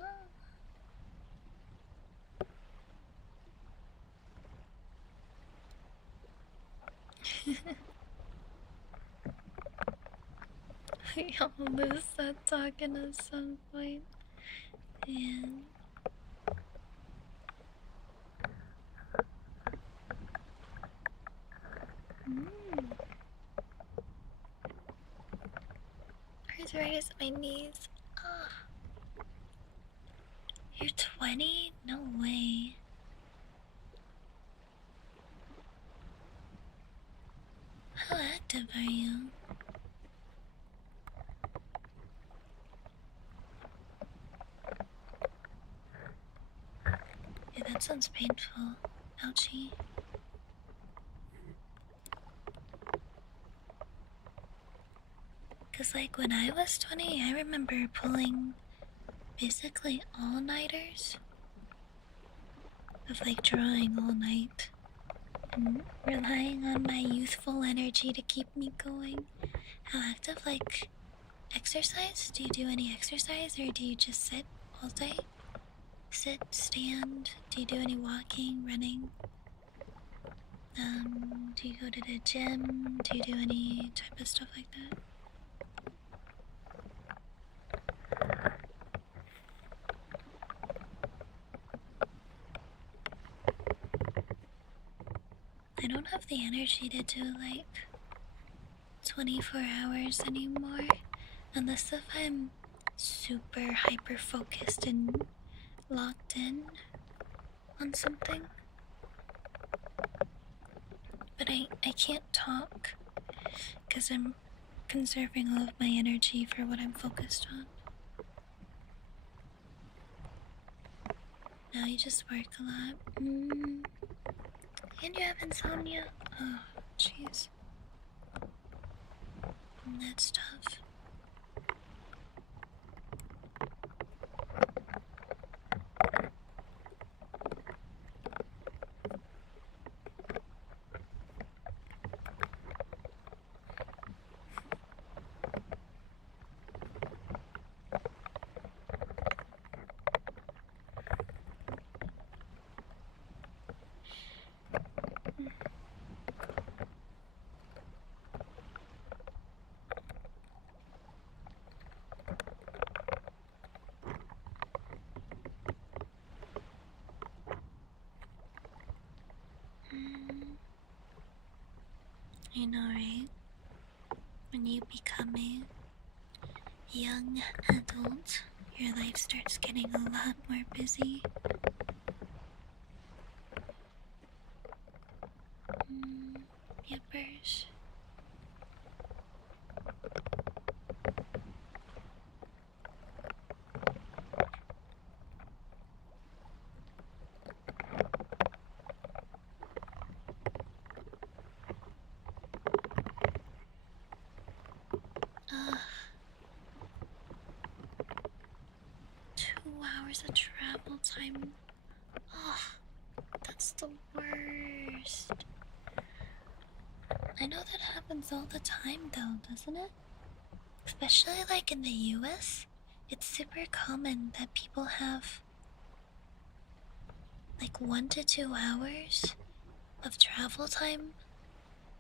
We all lose that talking at some point. Yeah. Arthritis in my knees. Oh. You're 20? No way. How active are you? Yeah, that sounds painful. Ouchie. Cause like when I was 20, I remember pulling basically all-nighters. Of like drawing all night. And relying on my youthful energy to keep me going. How active, like exercise? Do you do any exercise or do you just sit all day? Sit, stand? Do you do any walking, running? Do you go to the gym? Do you do any type of stuff like that? I don't have the energy to do like 24 hours anymore. Unless if I'm super hyper focused and locked in on something. But I can't talk because I'm conserving all of my energy for what I'm focused on. Now you just work a lot. And you have insomnia. Oh, jeez. That's tough. I know, right? When you become a young adult, your life starts getting a lot more busy. Yippers. Ugh. 2 hours of travel time. Ugh, that's the worst. I know that happens all the time though, doesn't it? Especially like in the US, it's super common that people have like 1 to 2 hours of travel time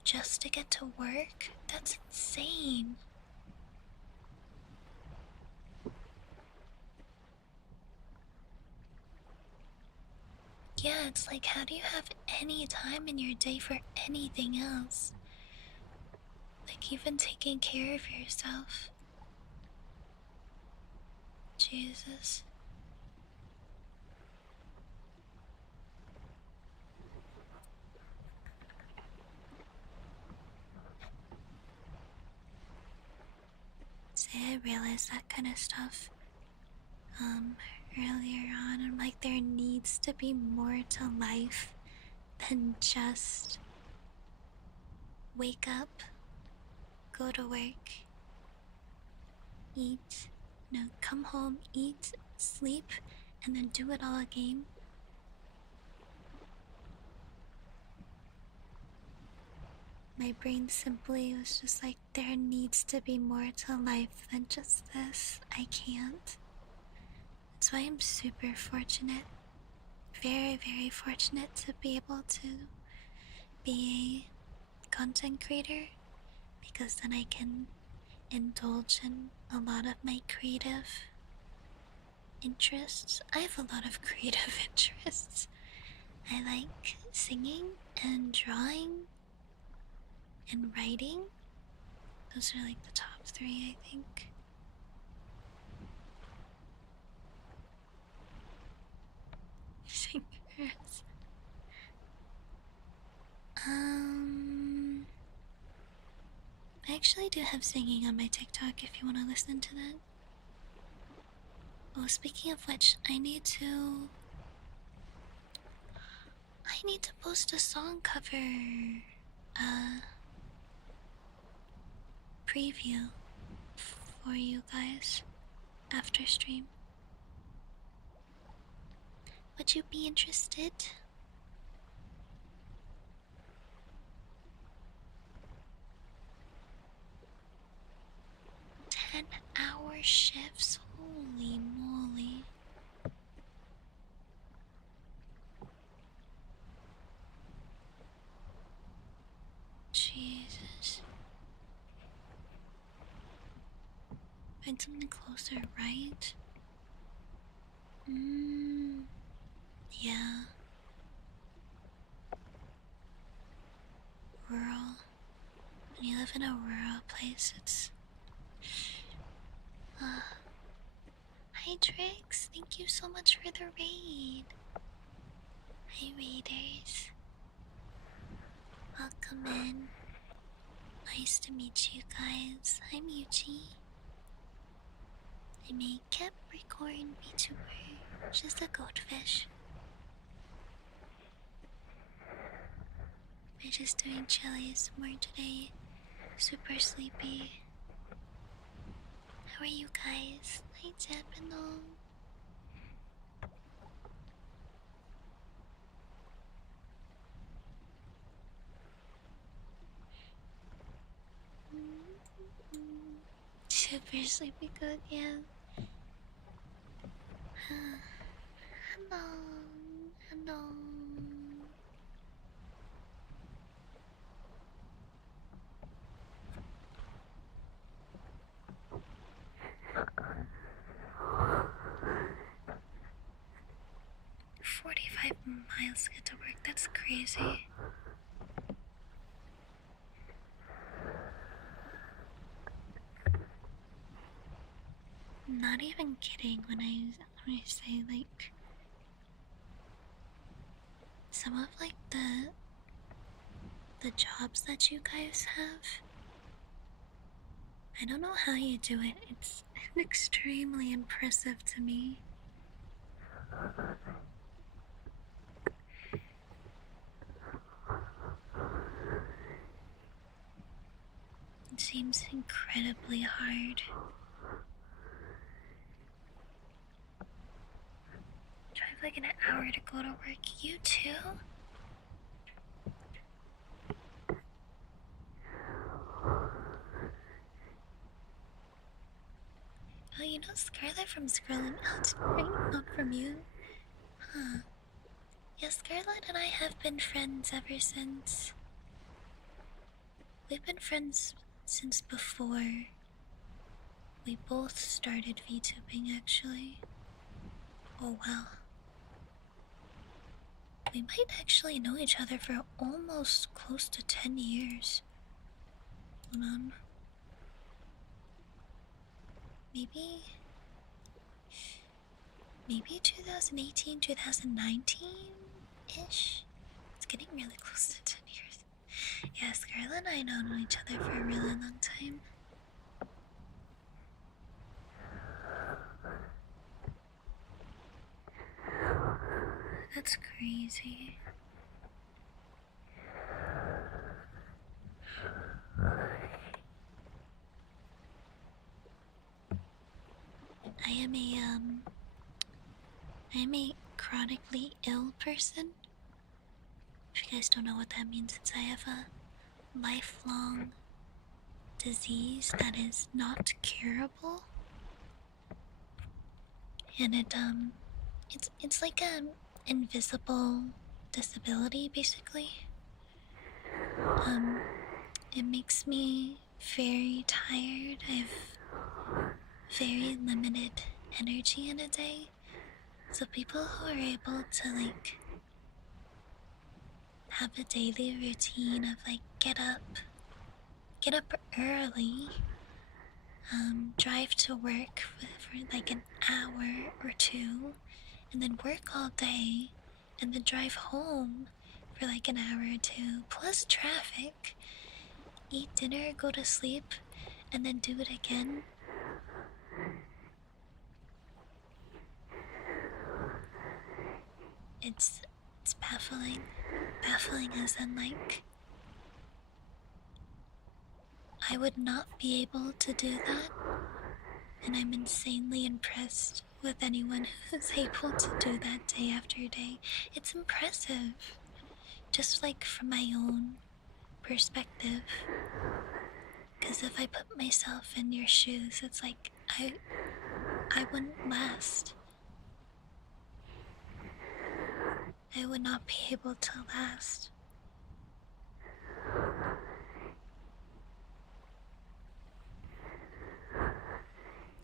just to get to work. That's insane. Yeah, it's like, how do you have any time in your day for anything else? Like, even taking care of yourself. Jesus. See, I realized that kind of stuff earlier on. I'm like, there needs to be more to life than just wake up, go to work, eat, come home, eat, sleep, and then do it all again. My brain simply was just like, there needs to be more to life than just this. I can't. That's why I'm super fortunate. Very, very fortunate to be able to be a content creator, because then I can indulge in a lot of my creative interests. I have a lot of creative interests. I like singing and drawing and writing. Those are like the top three, I think. Singers. I actually do have singing on my TikTok if you want to listen to that. Oh, speaking of which, I need to post a song cover preview for you guys after stream. Would you be interested? 10-hour shifts? Holy moly. Jesus. Find something closer, right? Yeah. Rural. When you live in a rural place, it's... Hi Trix, thank you so much for the raid. Hi raiders. Welcome in. Nice to meet you guys. I'm Yuchi. I'm a Capricorn Vtuber, just a goldfish. We're just doing chilies more today. Super sleepy. How are you guys? Hi Zapino. Super sleepy good, yeah. Hello. Hello. "45 miles to get to work, that's crazy." Not even kidding when I say like some of like the jobs that you guys have. I don't know how you do it. It's extremely impressive to me. It seems incredibly hard. Drive like an hour to go to work. You too? Oh, you know Scarlet from Scrolling Out, right? Not from you. Huh. Yeah, Scarlet and I have been friends ever since. We've been friends since before we both started VTubing, actually. Oh, wow. We might actually know each other for almost close to 10 years. Hold on. Maybe 2018, 2019-ish? It's getting really close to 10 years. Yeah, Scarlett and I know each other for a really long time. That's crazy. I am a chronically ill person. If you guys don't know what that means, it's I have a lifelong disease that is not curable. And it's like an invisible disability basically. It makes me very tired. I have very limited energy in a day. So people who are able to like have a daily routine of like get up early, drive to work for like an hour or two, and then work all day, and then drive home for like an hour or two, plus traffic, eat dinner, go to sleep, and then do it again. It's baffling. Baffling as in like I would not be able to do that, and I'm insanely impressed with anyone who's able to do that day after day. It's impressive, just like from my own perspective. Because if I put myself in your shoes, it's like I wouldn't last. I would not be able to last.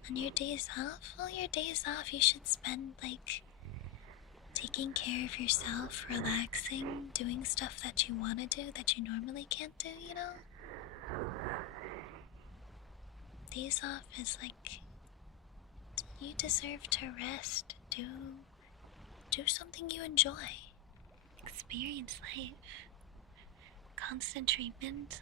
On your days off? Well, your days off you should spend like taking care of yourself, relaxing, doing stuff that you want to do that you normally can't do, you know? Days off is like, you deserve to rest, do something you enjoy, experience life. Constant treatment,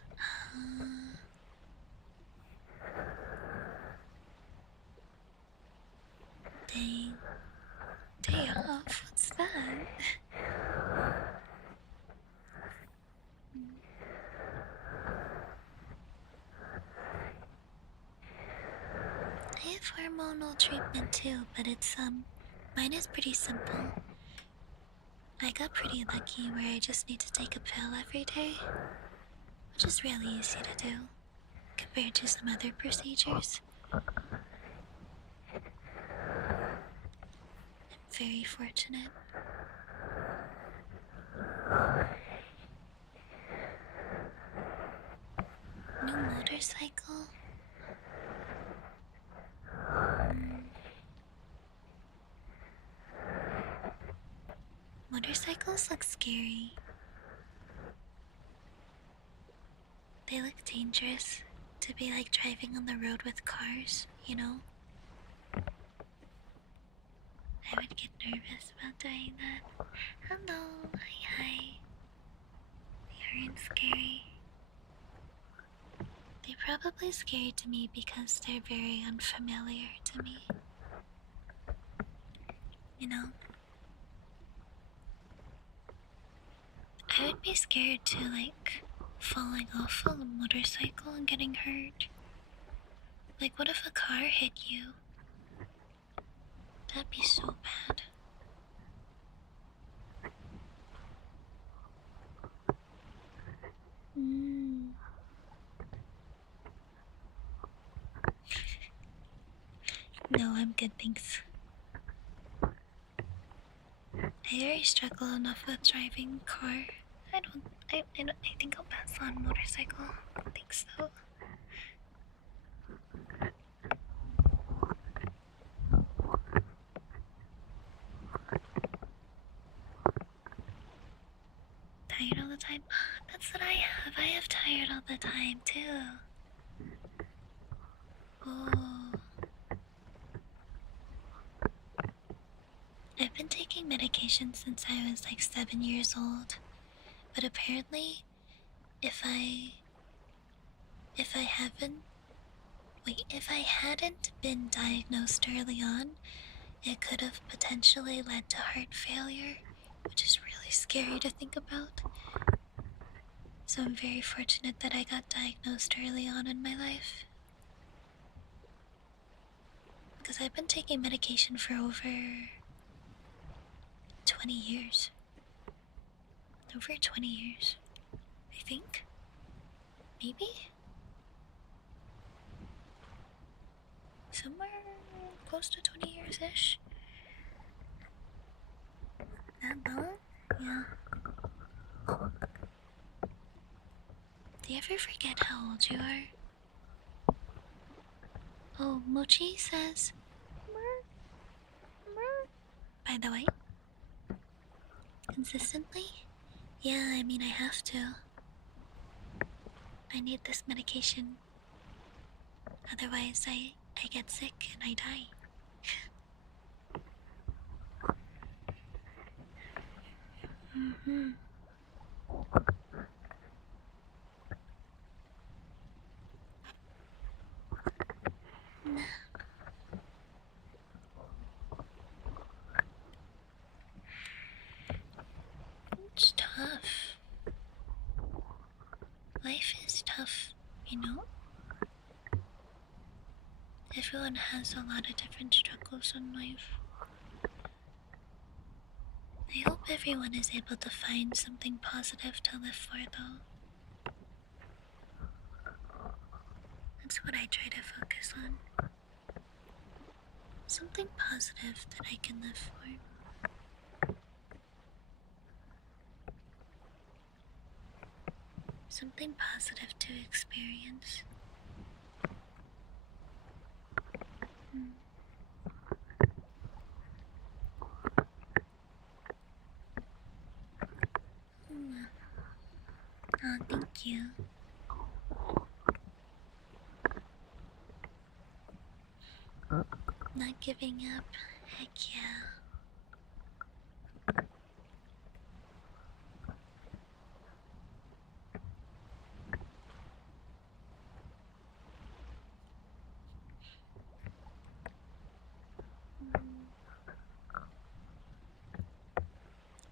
day off, what's that? I have hormonal treatment too, but it's mine is pretty simple. I got pretty lucky where I just need to take a pill every day, which is really easy to do compared to some other procedures. I'm very fortunate. New motorcycle? Motorcycles look scary. They look dangerous to be like driving on the road with cars, you know? I would get nervous about doing that. Hello, hi. They aren't scary. They're probably scary to me because they're very unfamiliar to me. You know? I would be scared to like falling off a motorcycle and getting hurt. Like what if a car hit you? That'd be so bad. No, I'm good, thanks. I already struggle enough with driving car. I think I'll pass on motorcycle. Thanks though. tired all the time, too. Oh. I've been taking medication since I was like 7 years old. But apparently, if I hadn't been diagnosed early on, it could have potentially led to heart failure, which is really scary to think about. So I'm very fortunate that I got diagnosed early on in my life. Because I've been taking medication for over 20 years. Over 20 years, I think. Maybe? Somewhere close to 20 years-ish. That long? Yeah. Do you ever forget how old you are? Oh, Mochi says... By the way. Consistently? Yeah, I mean I have to. I need this medication. Otherwise I get sick and I die. It's tough. Life is tough, you know? Everyone has a lot of different struggles in life. I hope everyone is able to find something positive to live for, though. That's what I try to focus on. Something positive that I can live for. Something positive to experience. Oh, thank you. Not giving up. Heck yeah.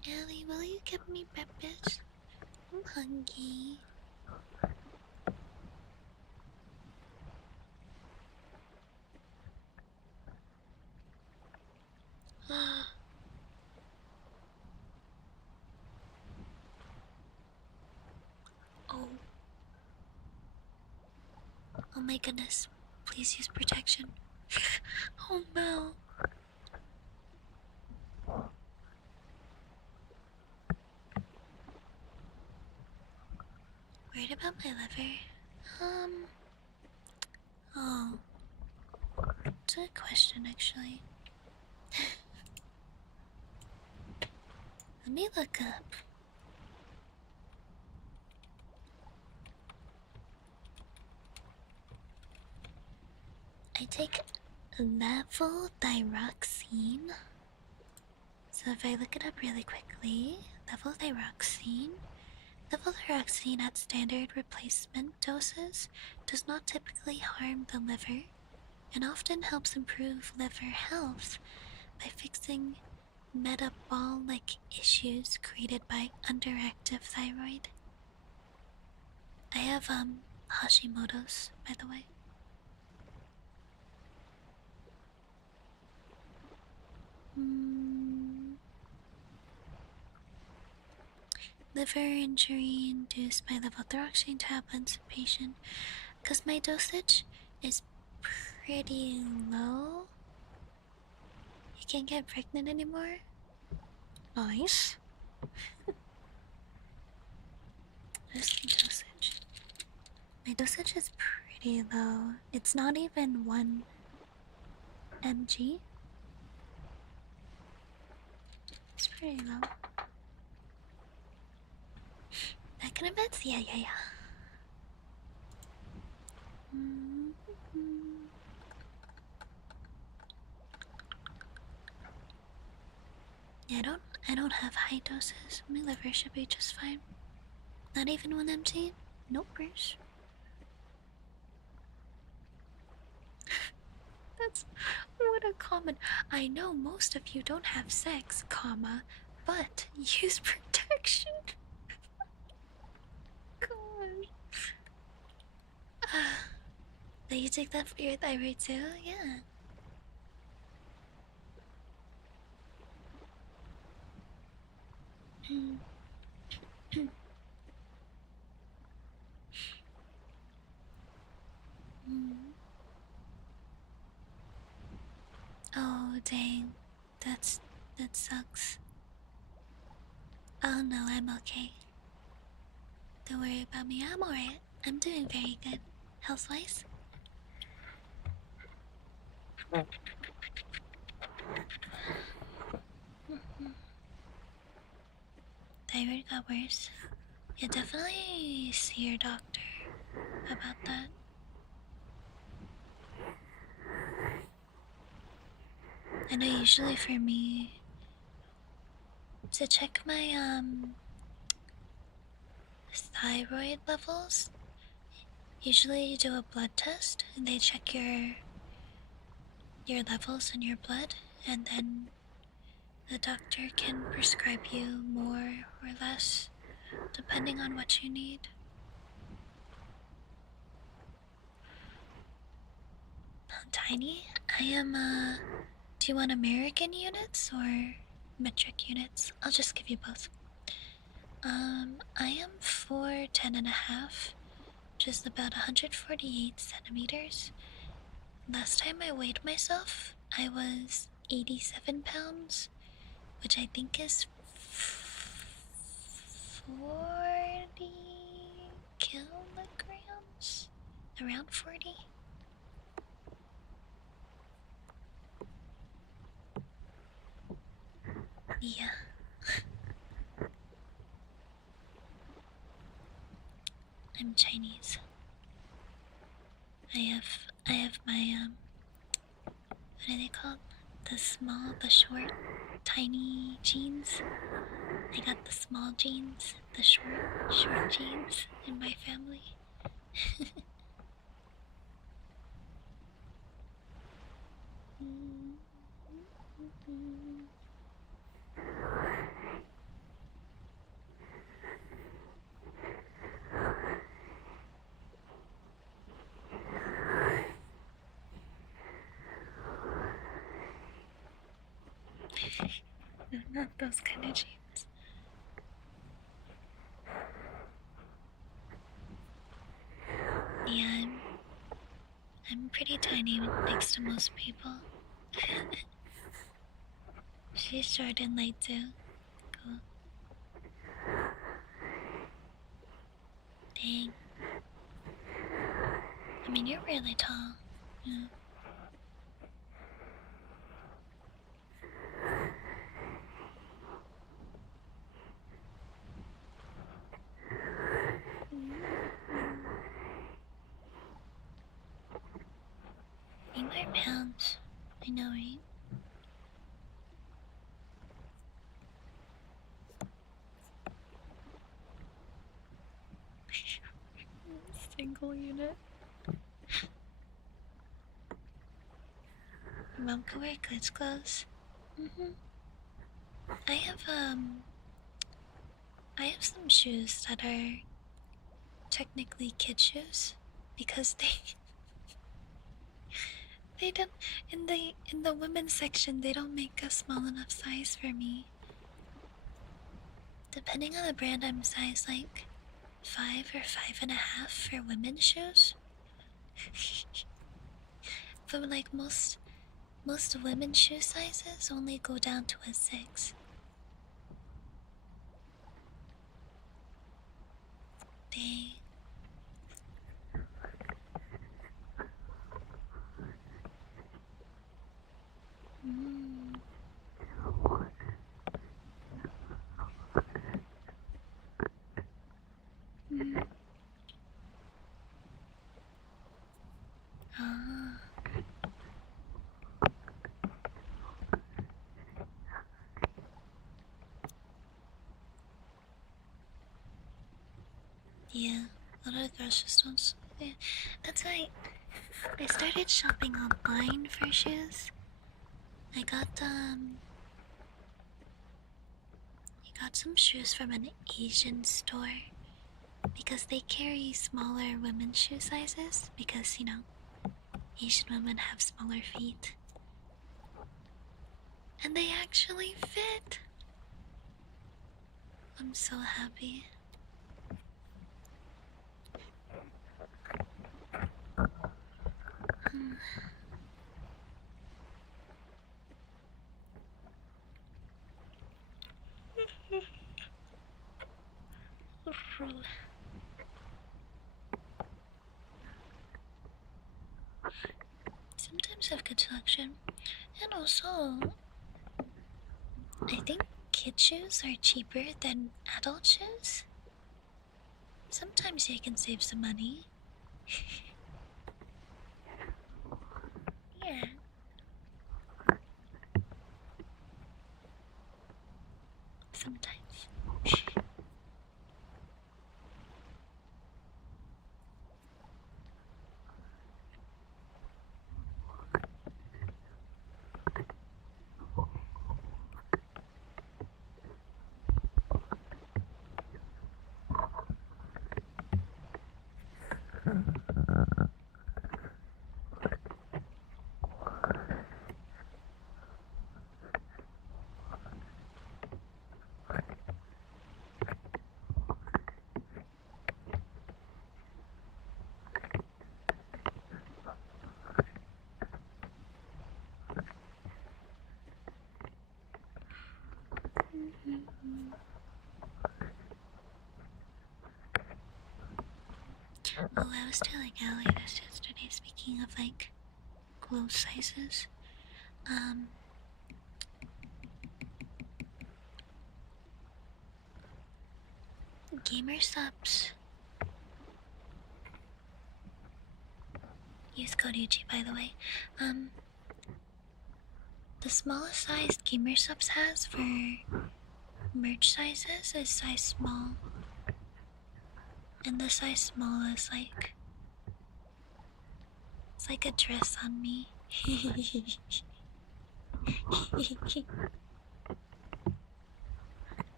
Ellie, will you give me breakfast? I'm hungry. Oh. Oh my goodness. Please use protection. Oh no. Worried about my liver? Oh. It's a good question, actually. Let me look up. I take levothyroxine. So if I look it up really quickly, levothyroxine at standard replacement doses does not typically harm the liver and often helps improve liver health by fixing metabolic issues created by underactive thyroid. I have Hashimoto's, by the way. Liver injury induced by levothyroxine tablets in patient. Because my dosage is pretty low. You can't get pregnant anymore. Nice. Where's the dosage? My dosage is pretty low. It's not even 1 mg. It's pretty low. Back in a bit? Yeah. Yeah, I don't have high doses. My liver should be just fine. Not even when empty. Nope, Bruce. That's what a common. I know most of you don't have sex, comma, but use protection. God. Do you take that for your thyroid too? Yeah. Oh dang, that sucks. Oh no, I'm okay. Don't worry about me. I'm alright. I'm doing very good, health-wise. Thyroid got worse. Yeah, definitely see your doctor about that. I know usually for me to check my thyroid levels, usually you do a blood test and they check your levels in your blood, and then the doctor can prescribe you more or less depending on what you need. Tiny? I am do you want American units or metric units? I'll just give you both. I am 4'10" and a half, which is about 148 centimeters. Last time I weighed myself, I was 87 pounds, which I think is 40 kilograms? Around 40? Yeah. I'm Chinese. I have my what are they called? The short, tiny jeans. I got the small jeans, the short jeans in my family. No, not those kind of jeans. Yeah, I'm pretty tiny next to most people. She's short and light too. Cool. Dang. I mean, you're really tall. Yeah. You wear pounds. I know, right? Single unit. Mom can wear kids' clothes. I have some shoes that are technically kid shoes because they don't in the women's section they don't make a small enough size for me. Depending on the brand, I'm size like 5 or 5.5 for women's shoes. But like most women's shoe sizes only go down to a 6. Dang. Yeah, a lot of girls just don't. Yeah, that's why I started shopping online for shoes. I got some shoes from an Asian store because they carry smaller women's shoe sizes because, Asian women have smaller feet. And they actually fit. I'm so happy. Sometimes have good selection. And also, I think kid shoes are cheaper than adult shoes. Sometimes you can save some money. Yeah. Sometimes. Oh, I was telling Allie this yesterday, speaking of like clothes sizes. Gamer subs. Use code Yuchi, by the way. The smallest size gamer subs has for merch sizes is size small. And the size small is like, it's like a dress on me.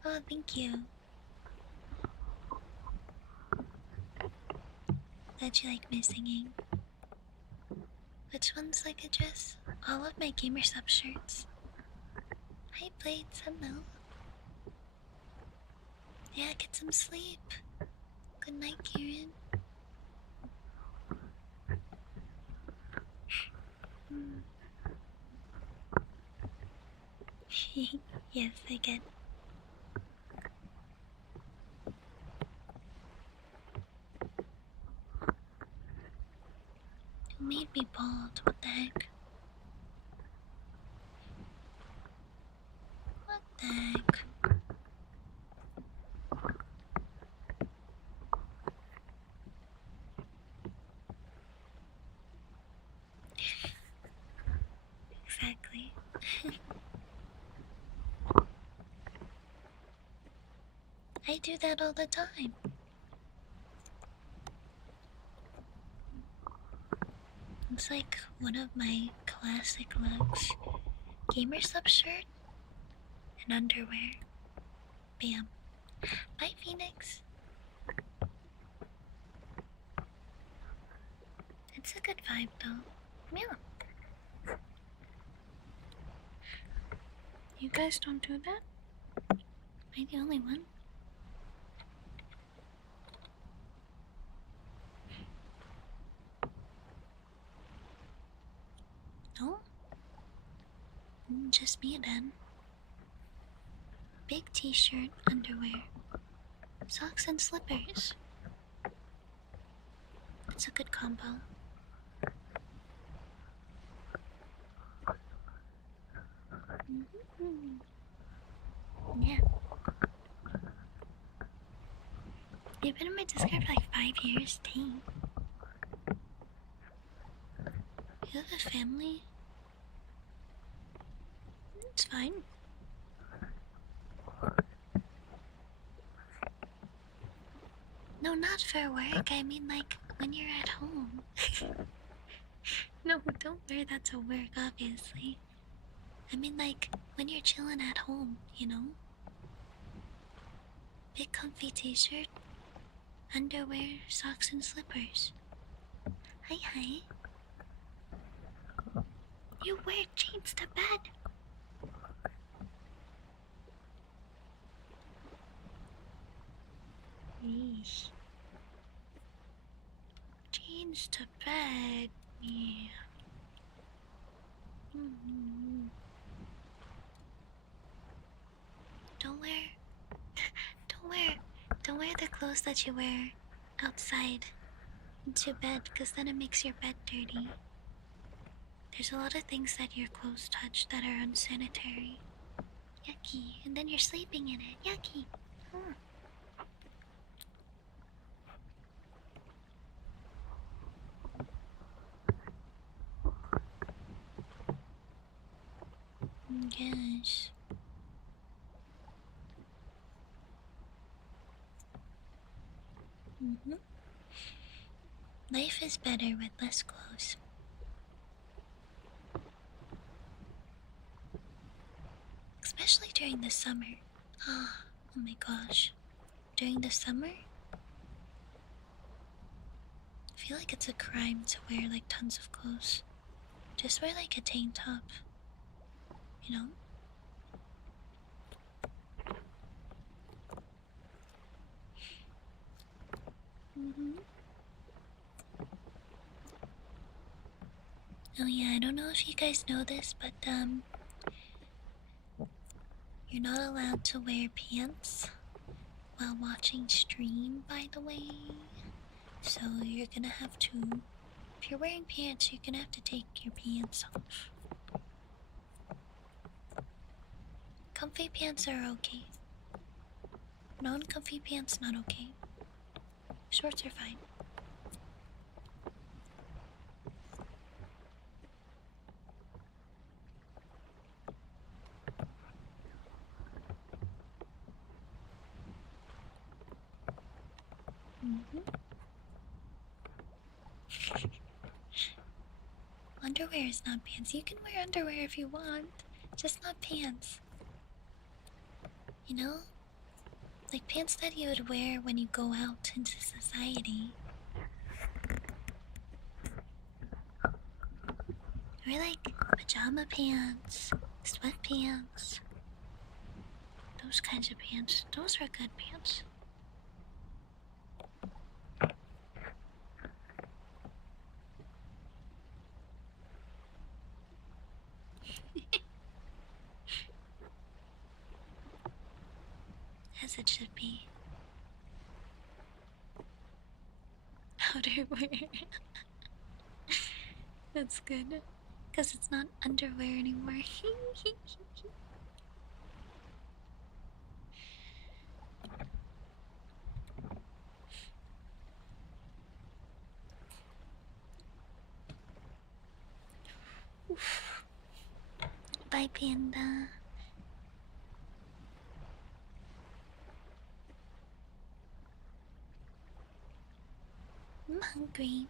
Oh, thank you. Glad you like my singing. Which one's like a dress? All of my gamer sub shirts. Hi, Blades. Hello. Yeah, get some sleep. Good night, Karen. Yes, I get. Who made me bald? What the heck? What the heck? Exactly. I do that all the time. It's like one of my classic looks. Gamer sub shirt and underwear. Bam. Bye, Phoenix. It's a good vibe though. Yeah. You guys don't do that? Am I the only one? No? Just me then. Big t-shirt, underwear, socks and slippers. It's a good combo. Yeah. You've been in my Discord for like 5 years, dang. You have a family? It's fine. No, not for work. I mean, like, when you're at home. No, don't wear that to work, obviously. I mean, like, when you're chilling at home, you know? Big comfy t-shirt, underwear, socks, and slippers. Hi, hi. You wear jeans to bed? Yeesh. Jeans to bed, yeah. Don't wear, don't wear, don't wear the clothes that you wear outside into bed, because then it makes your bed dirty. There's a lot of things that your clothes touch that are unsanitary. Yucky, and then you're sleeping in it. Yucky. Yes. Life is better with less clothes. Especially during the summer. Oh my gosh. During the summer, I feel like it's a crime to wear like tons of clothes. Just wear like a tank top. You know? Oh yeah, I don't know if you guys know this, but you're not allowed to wear pants while watching stream, by the way. So you're gonna have to, if you're wearing pants, you're gonna have to take your pants off. Comfy pants are okay. Non-comfy pants, not okay. Shorts are fine. Underwear is not pants. You can wear underwear if you want, just not pants. You know? Like pants that you would wear when you go out into society. Or like pajama pants, sweatpants. Those kinds of pants. Those are good pants. As it should be. Outerwear. That's good. Because it's not underwear anymore. Bye, Panda. I'm hungry.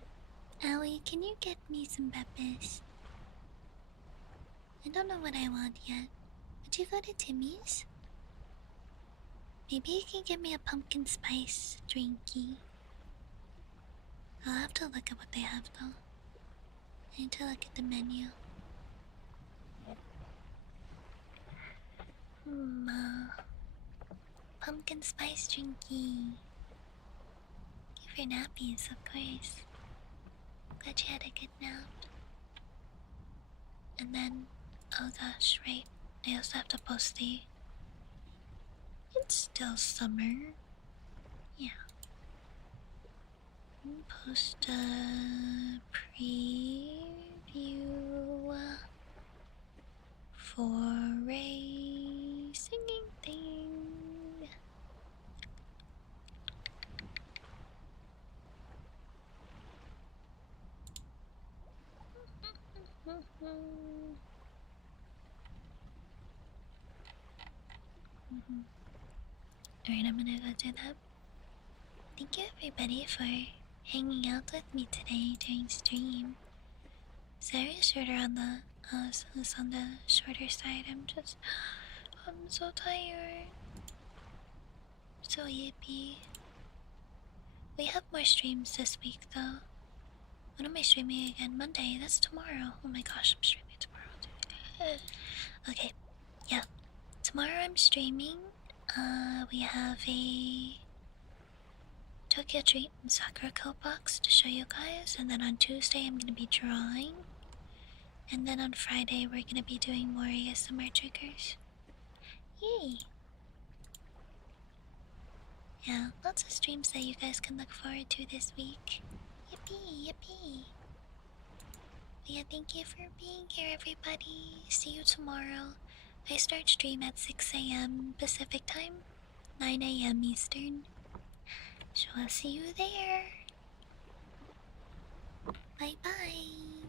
Allie, can you get me some peppers? I don't know what I want yet. Would you go to Timmy's? Maybe you can get me a pumpkin spice drinky. I'll have to look at what they have though. I need to look at the menu. Pumpkin spice drinky. Give your nappies, of course. Glad you had a good nap. And then, oh gosh, right. I also have to post the... It's still summer. Yeah. Post a preview for a singing thing. Alright, I'm gonna go do that. thank you everybody for hanging out with me today during stream. Sorry, shorter on the is on the shorter side. I'm so tired. So yippee. We have more streams this week though. When am I streaming again? Monday. That's tomorrow. Oh my gosh, I'm streaming tomorrow too. Okay, yeah. Tomorrow I'm streaming. We have a Tokyo Treat and Sakura Code box to show you guys, and then on Tuesday I'm gonna be drawing, and then on Friday we're gonna be doing more ASMR triggers. Yay! Yeah, lots of streams that you guys can look forward to this week. Yippee, yippee! But yeah, thank you for being here, everybody. See you tomorrow. I start stream at 6 a.m. Pacific time, 9 a.m. Eastern. So I'll see you there. Bye bye.